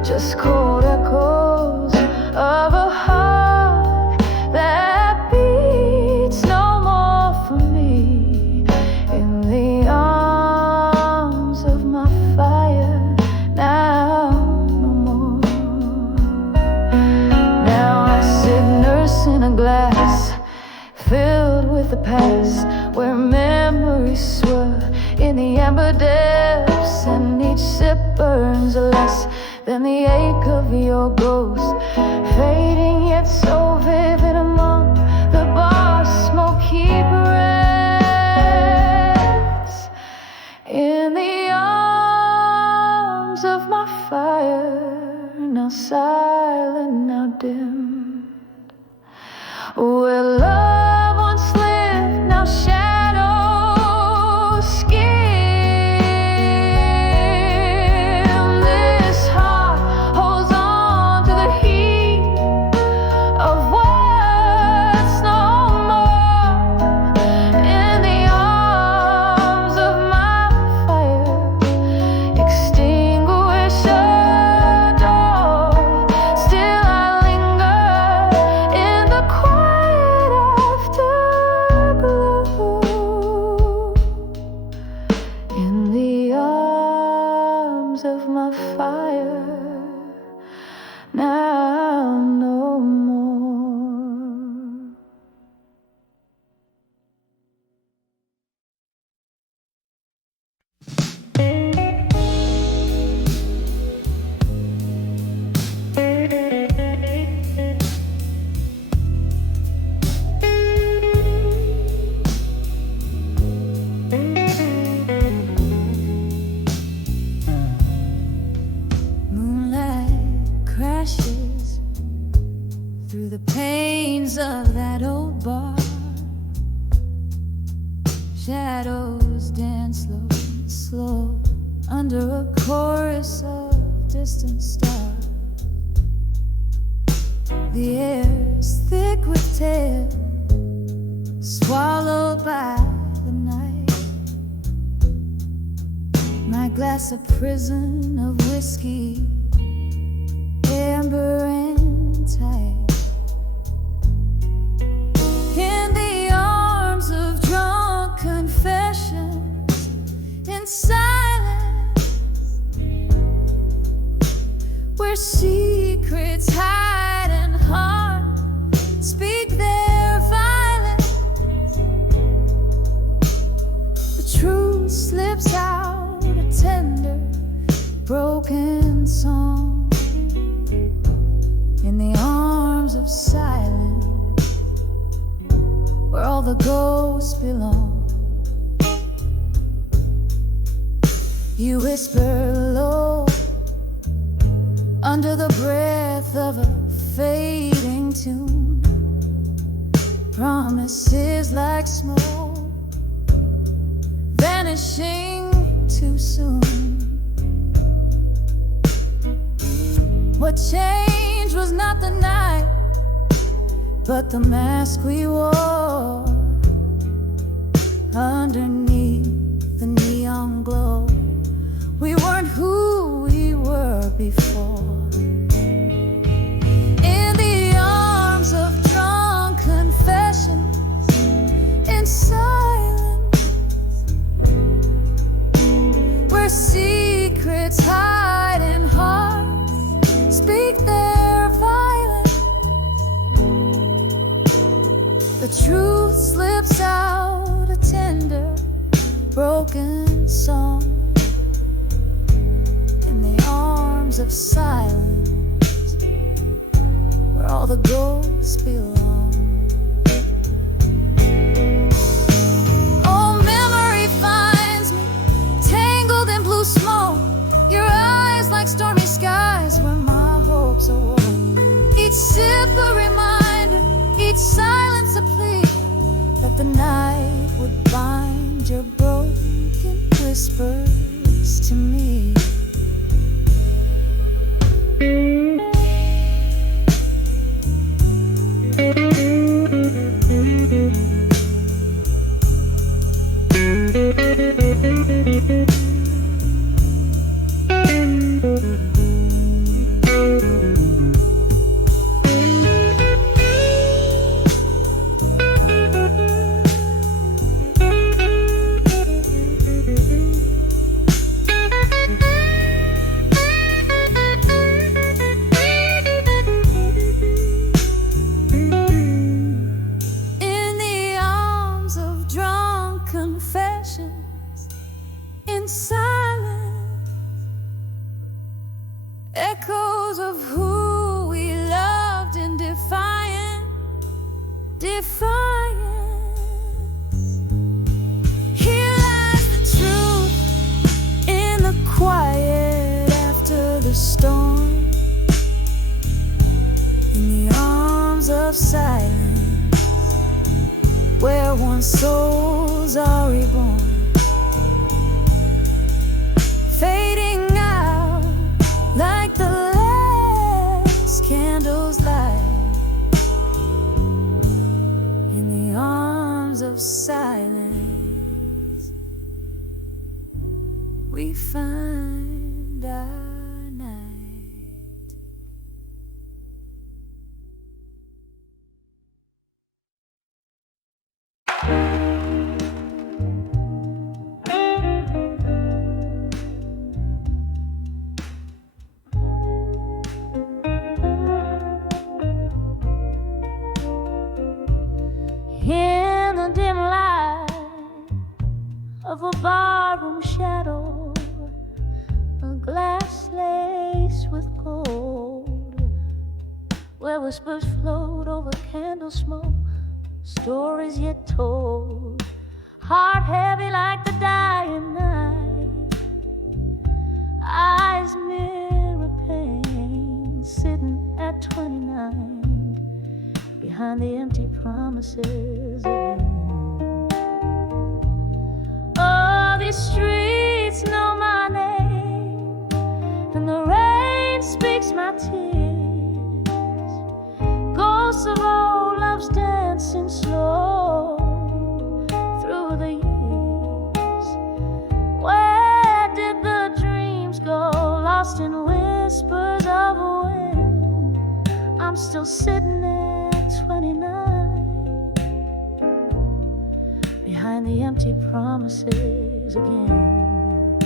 Just cold echoes of a heart that beats no more for me. In the arms of my fire, now no more. Now I sit nursing a glass filled with the past, where memories swirl in the amber depths, and each sip burns less than the ache of your ghost, fading yet so vivid among the bar's smoky breaths. In the arms of my fire, now silent, now dim, where love once lived, now shadows skim. This heart holds on to the heat of what's no more. In the arms of my fire, extinguish a door. Still I linger in the quiet afterglow. In the arms of my fire, now no more. Moonlight crashes through the panes of that old bar. Shadows dance slow, slow under a chorus of distant stars. The air's thick with tale, swallowed by the night. My glass a prison of whiskey, amber and tight. In the arms of drunk confessions, in silence, where secrets hide and hearts speak their violence. The truth slips out, a tender, broken song. In the arms of silence, where all the ghosts belong. You whisper low under the breath of a fading tune. Promises like smoke, vanishing too soon. What changed was not the night, but the mask we wore underneath the neon glow. We weren't who we were before. In the arms of drunk confessions, in silence, where secrets hide and hearts speak their violence. The truth slips out, a tender, broken song. In the arms of silence, where all the ghosts belong. Oh, memory finds me tangled in blue smoke. Your eyes like stormy skies where my hopes awoke. Each sip a reminder, each silence a plea, that the night would bind your broken whispers to me. In silence, echoes of who we loved in defiance. Here lies the truth in the quiet after the storm, in the arms of silence, where once souls are reborn. Fading out like the last candle's light, in the arms of silence, we find our night. In the dim light of a barroom shadow, a glass laced with gold, where whispers float over candle smoke, stories yet told, heart heavy like the dying night, eyes mirror pain, sitting at 29. Behind the empty promises again. Oh, these streets know my name, and the rain speaks my tears. Ghosts of old loves dancing slow through the years. Where did the dreams go, lost in whispers of wind? I'm still sitting there 29, behind the empty promises again.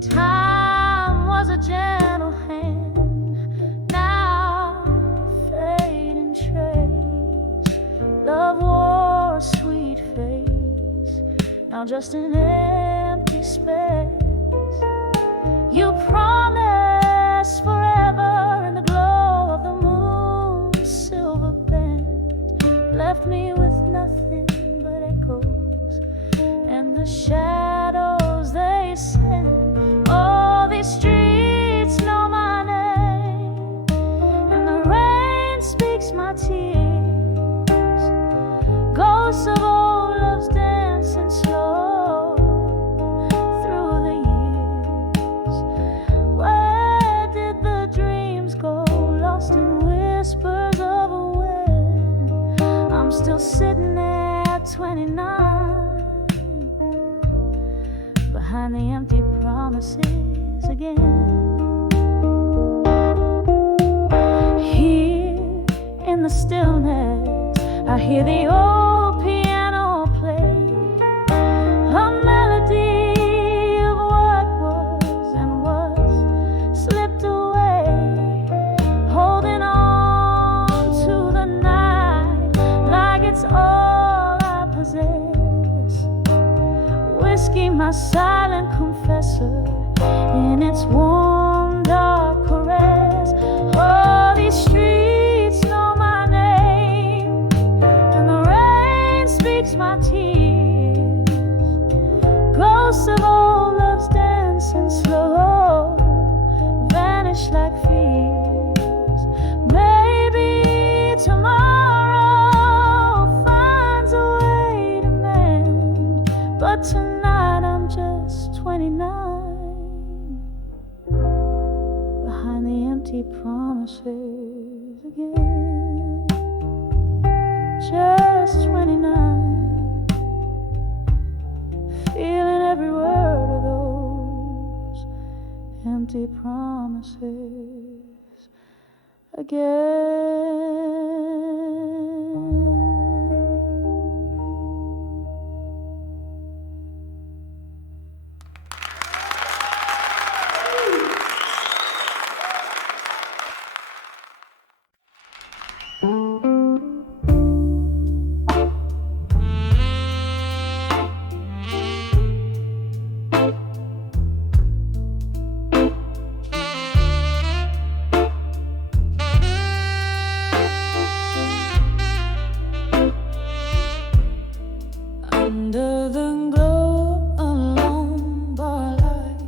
Time was a gentle hand, now fading trace. Love wore a sweet face, now just an empty space. You promised forever in the glow of the moon's silver band, left me with nothing but echoes and the shadows they send. Oh, these streets know my name, and the rain speaks my tears. Ghosts of old loves dancing slow through the years. Where did the dreams go, lost in whispers of a wind? I'm still sitting at 29, behind the empty promises again. Here in the stillness, I hear the old piano play, a melody of what was and was slipped away, holding on to the night like it's all I possess. Whiskey, my silent confessor, in its warm dark caress. Oh, these streets know my name, and the rain speaks my tears. Ghosts of old loves dancing slow empty promises again. Just 29, feeling every word of those empty promises again. Under the glow of lone barlight,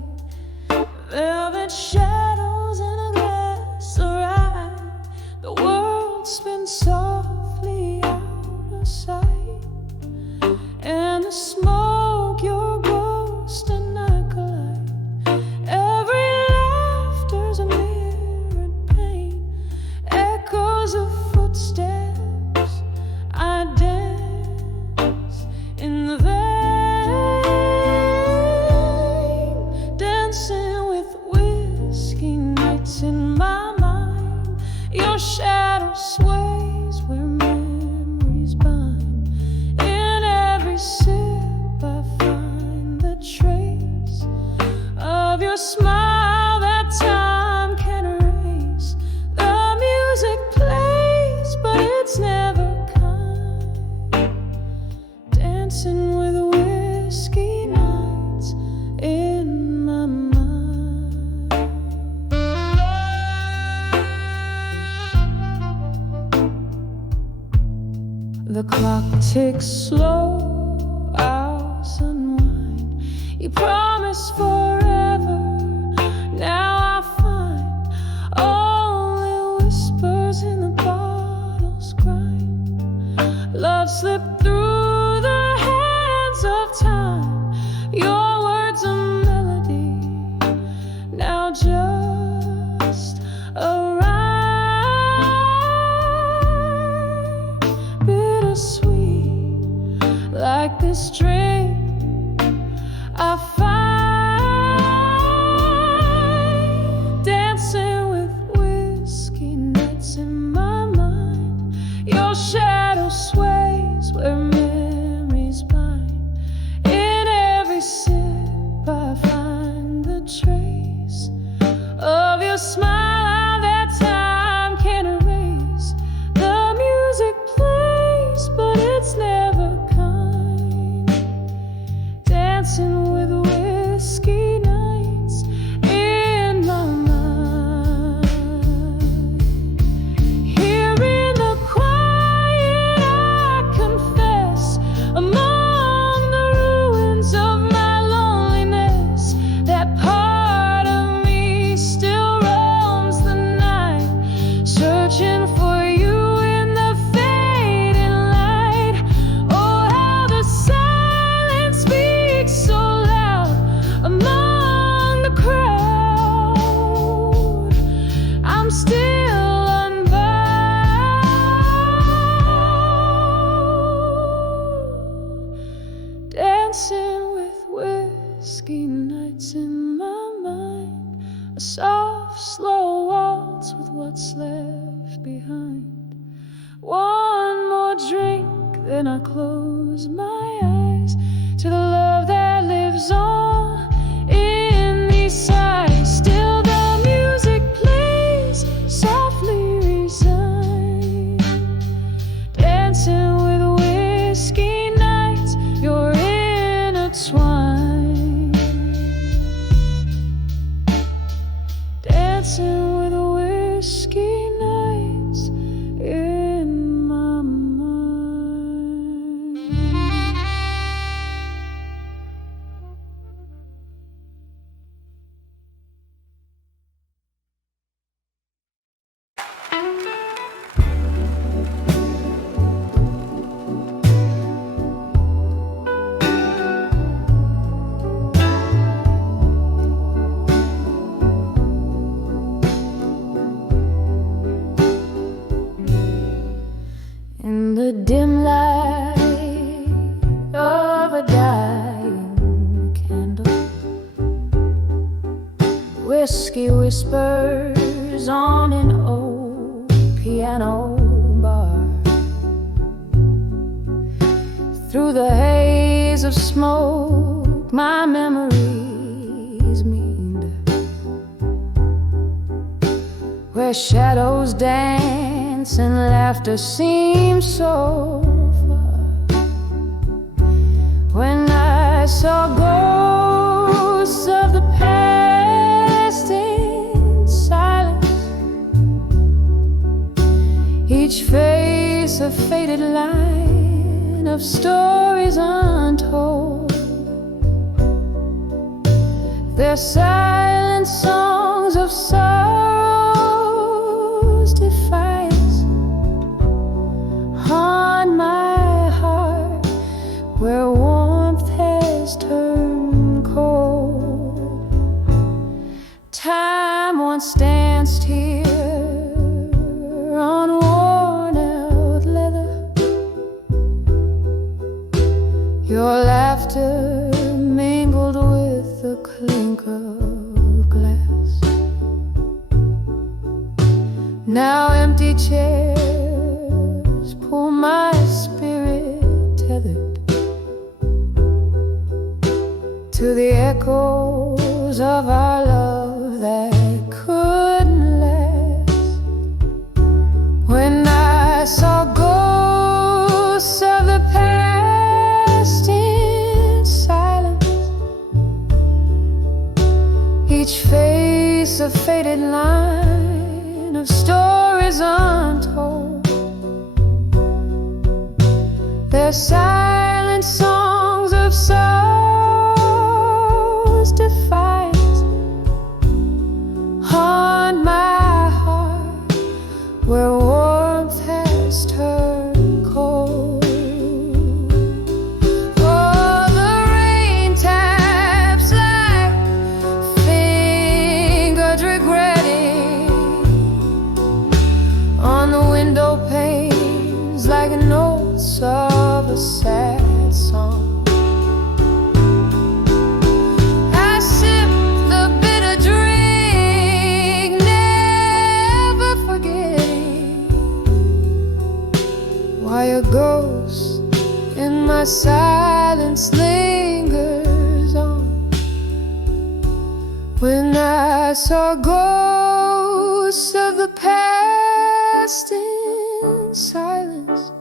velvet shadows in a glass of rye, the world spins softly out of sight, and the smoke your ghost and I collide. Every laughter's a mirrored pain, echoes of footsteps. I dance in the vein, dancing with whiskey nights in my mind. Your shadow sways where memories bind. In every sip I find the trace of your smile that time can erase. The music plays, but it's never dancing with whiskey nights in my mind. The clock ticks slow, hours unwind. You promised forever, now I find only whispers in the bottle's grind. Love slipped through the hands of time, your words a melody, now just a rhyme. Bittersweet, like this dream I find, dancing with whiskey nights in my mind. Your shadow sways where memories bind. In every sip I find the trace of your smile that time can erase. The music plays, but it's never kind. Dancing with whiskey nights in my mind. Here in the quiet I confess, among the ruins of my loneliness, that part of me still roams the night, searching for you in the fading light. Oh, how the silence speaks so loud among the crowd. I'm still unbound, dancing with whiskey nights in my mind. A soft, slow waltz with what's left behind. One more drink, then I close my eyes to the love that lives on in these sighs. Still the music plays, softly resigned. Dancing with whiskey nights, you're intertwined. Dancing with whiskey nights in my mind. whiskey whispers on an old piano bar. Through the haze of smoke, my memories meander, where shadows dance and laughter seems so far. When I saw ghosts of the past in silence, each face a faded line of stories untold. Their silent songs of sorrow's defiance haunt my heart, where warmth has turned cold. Time once danced here on worn-out leather. Your laughter mingled with the clink of glass. Now empty chairs pull my spirit tethered to the echoes of our love that couldn't last. When I saw ghosts of the past in silence, each face a faded line of stories untold. Their silent songs of sorrow's defiance haunt my heart, where warmth has turned cold. Oh, the rain taps like fingers regretting on the window panes, like notes of a sad song. I sip the bitter drink, never forgetting why a ghost in my silence lingers on. When I saw ghosts of the past in silence,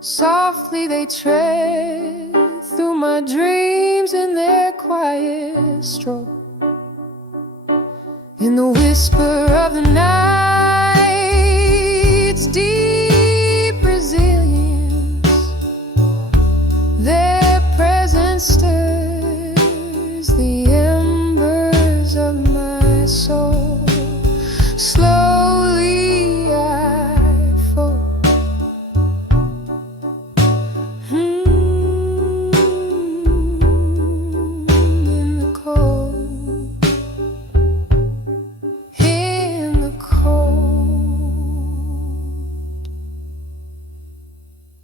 softly they tread through my dreams in their quiet stroll. In the whisper of the night,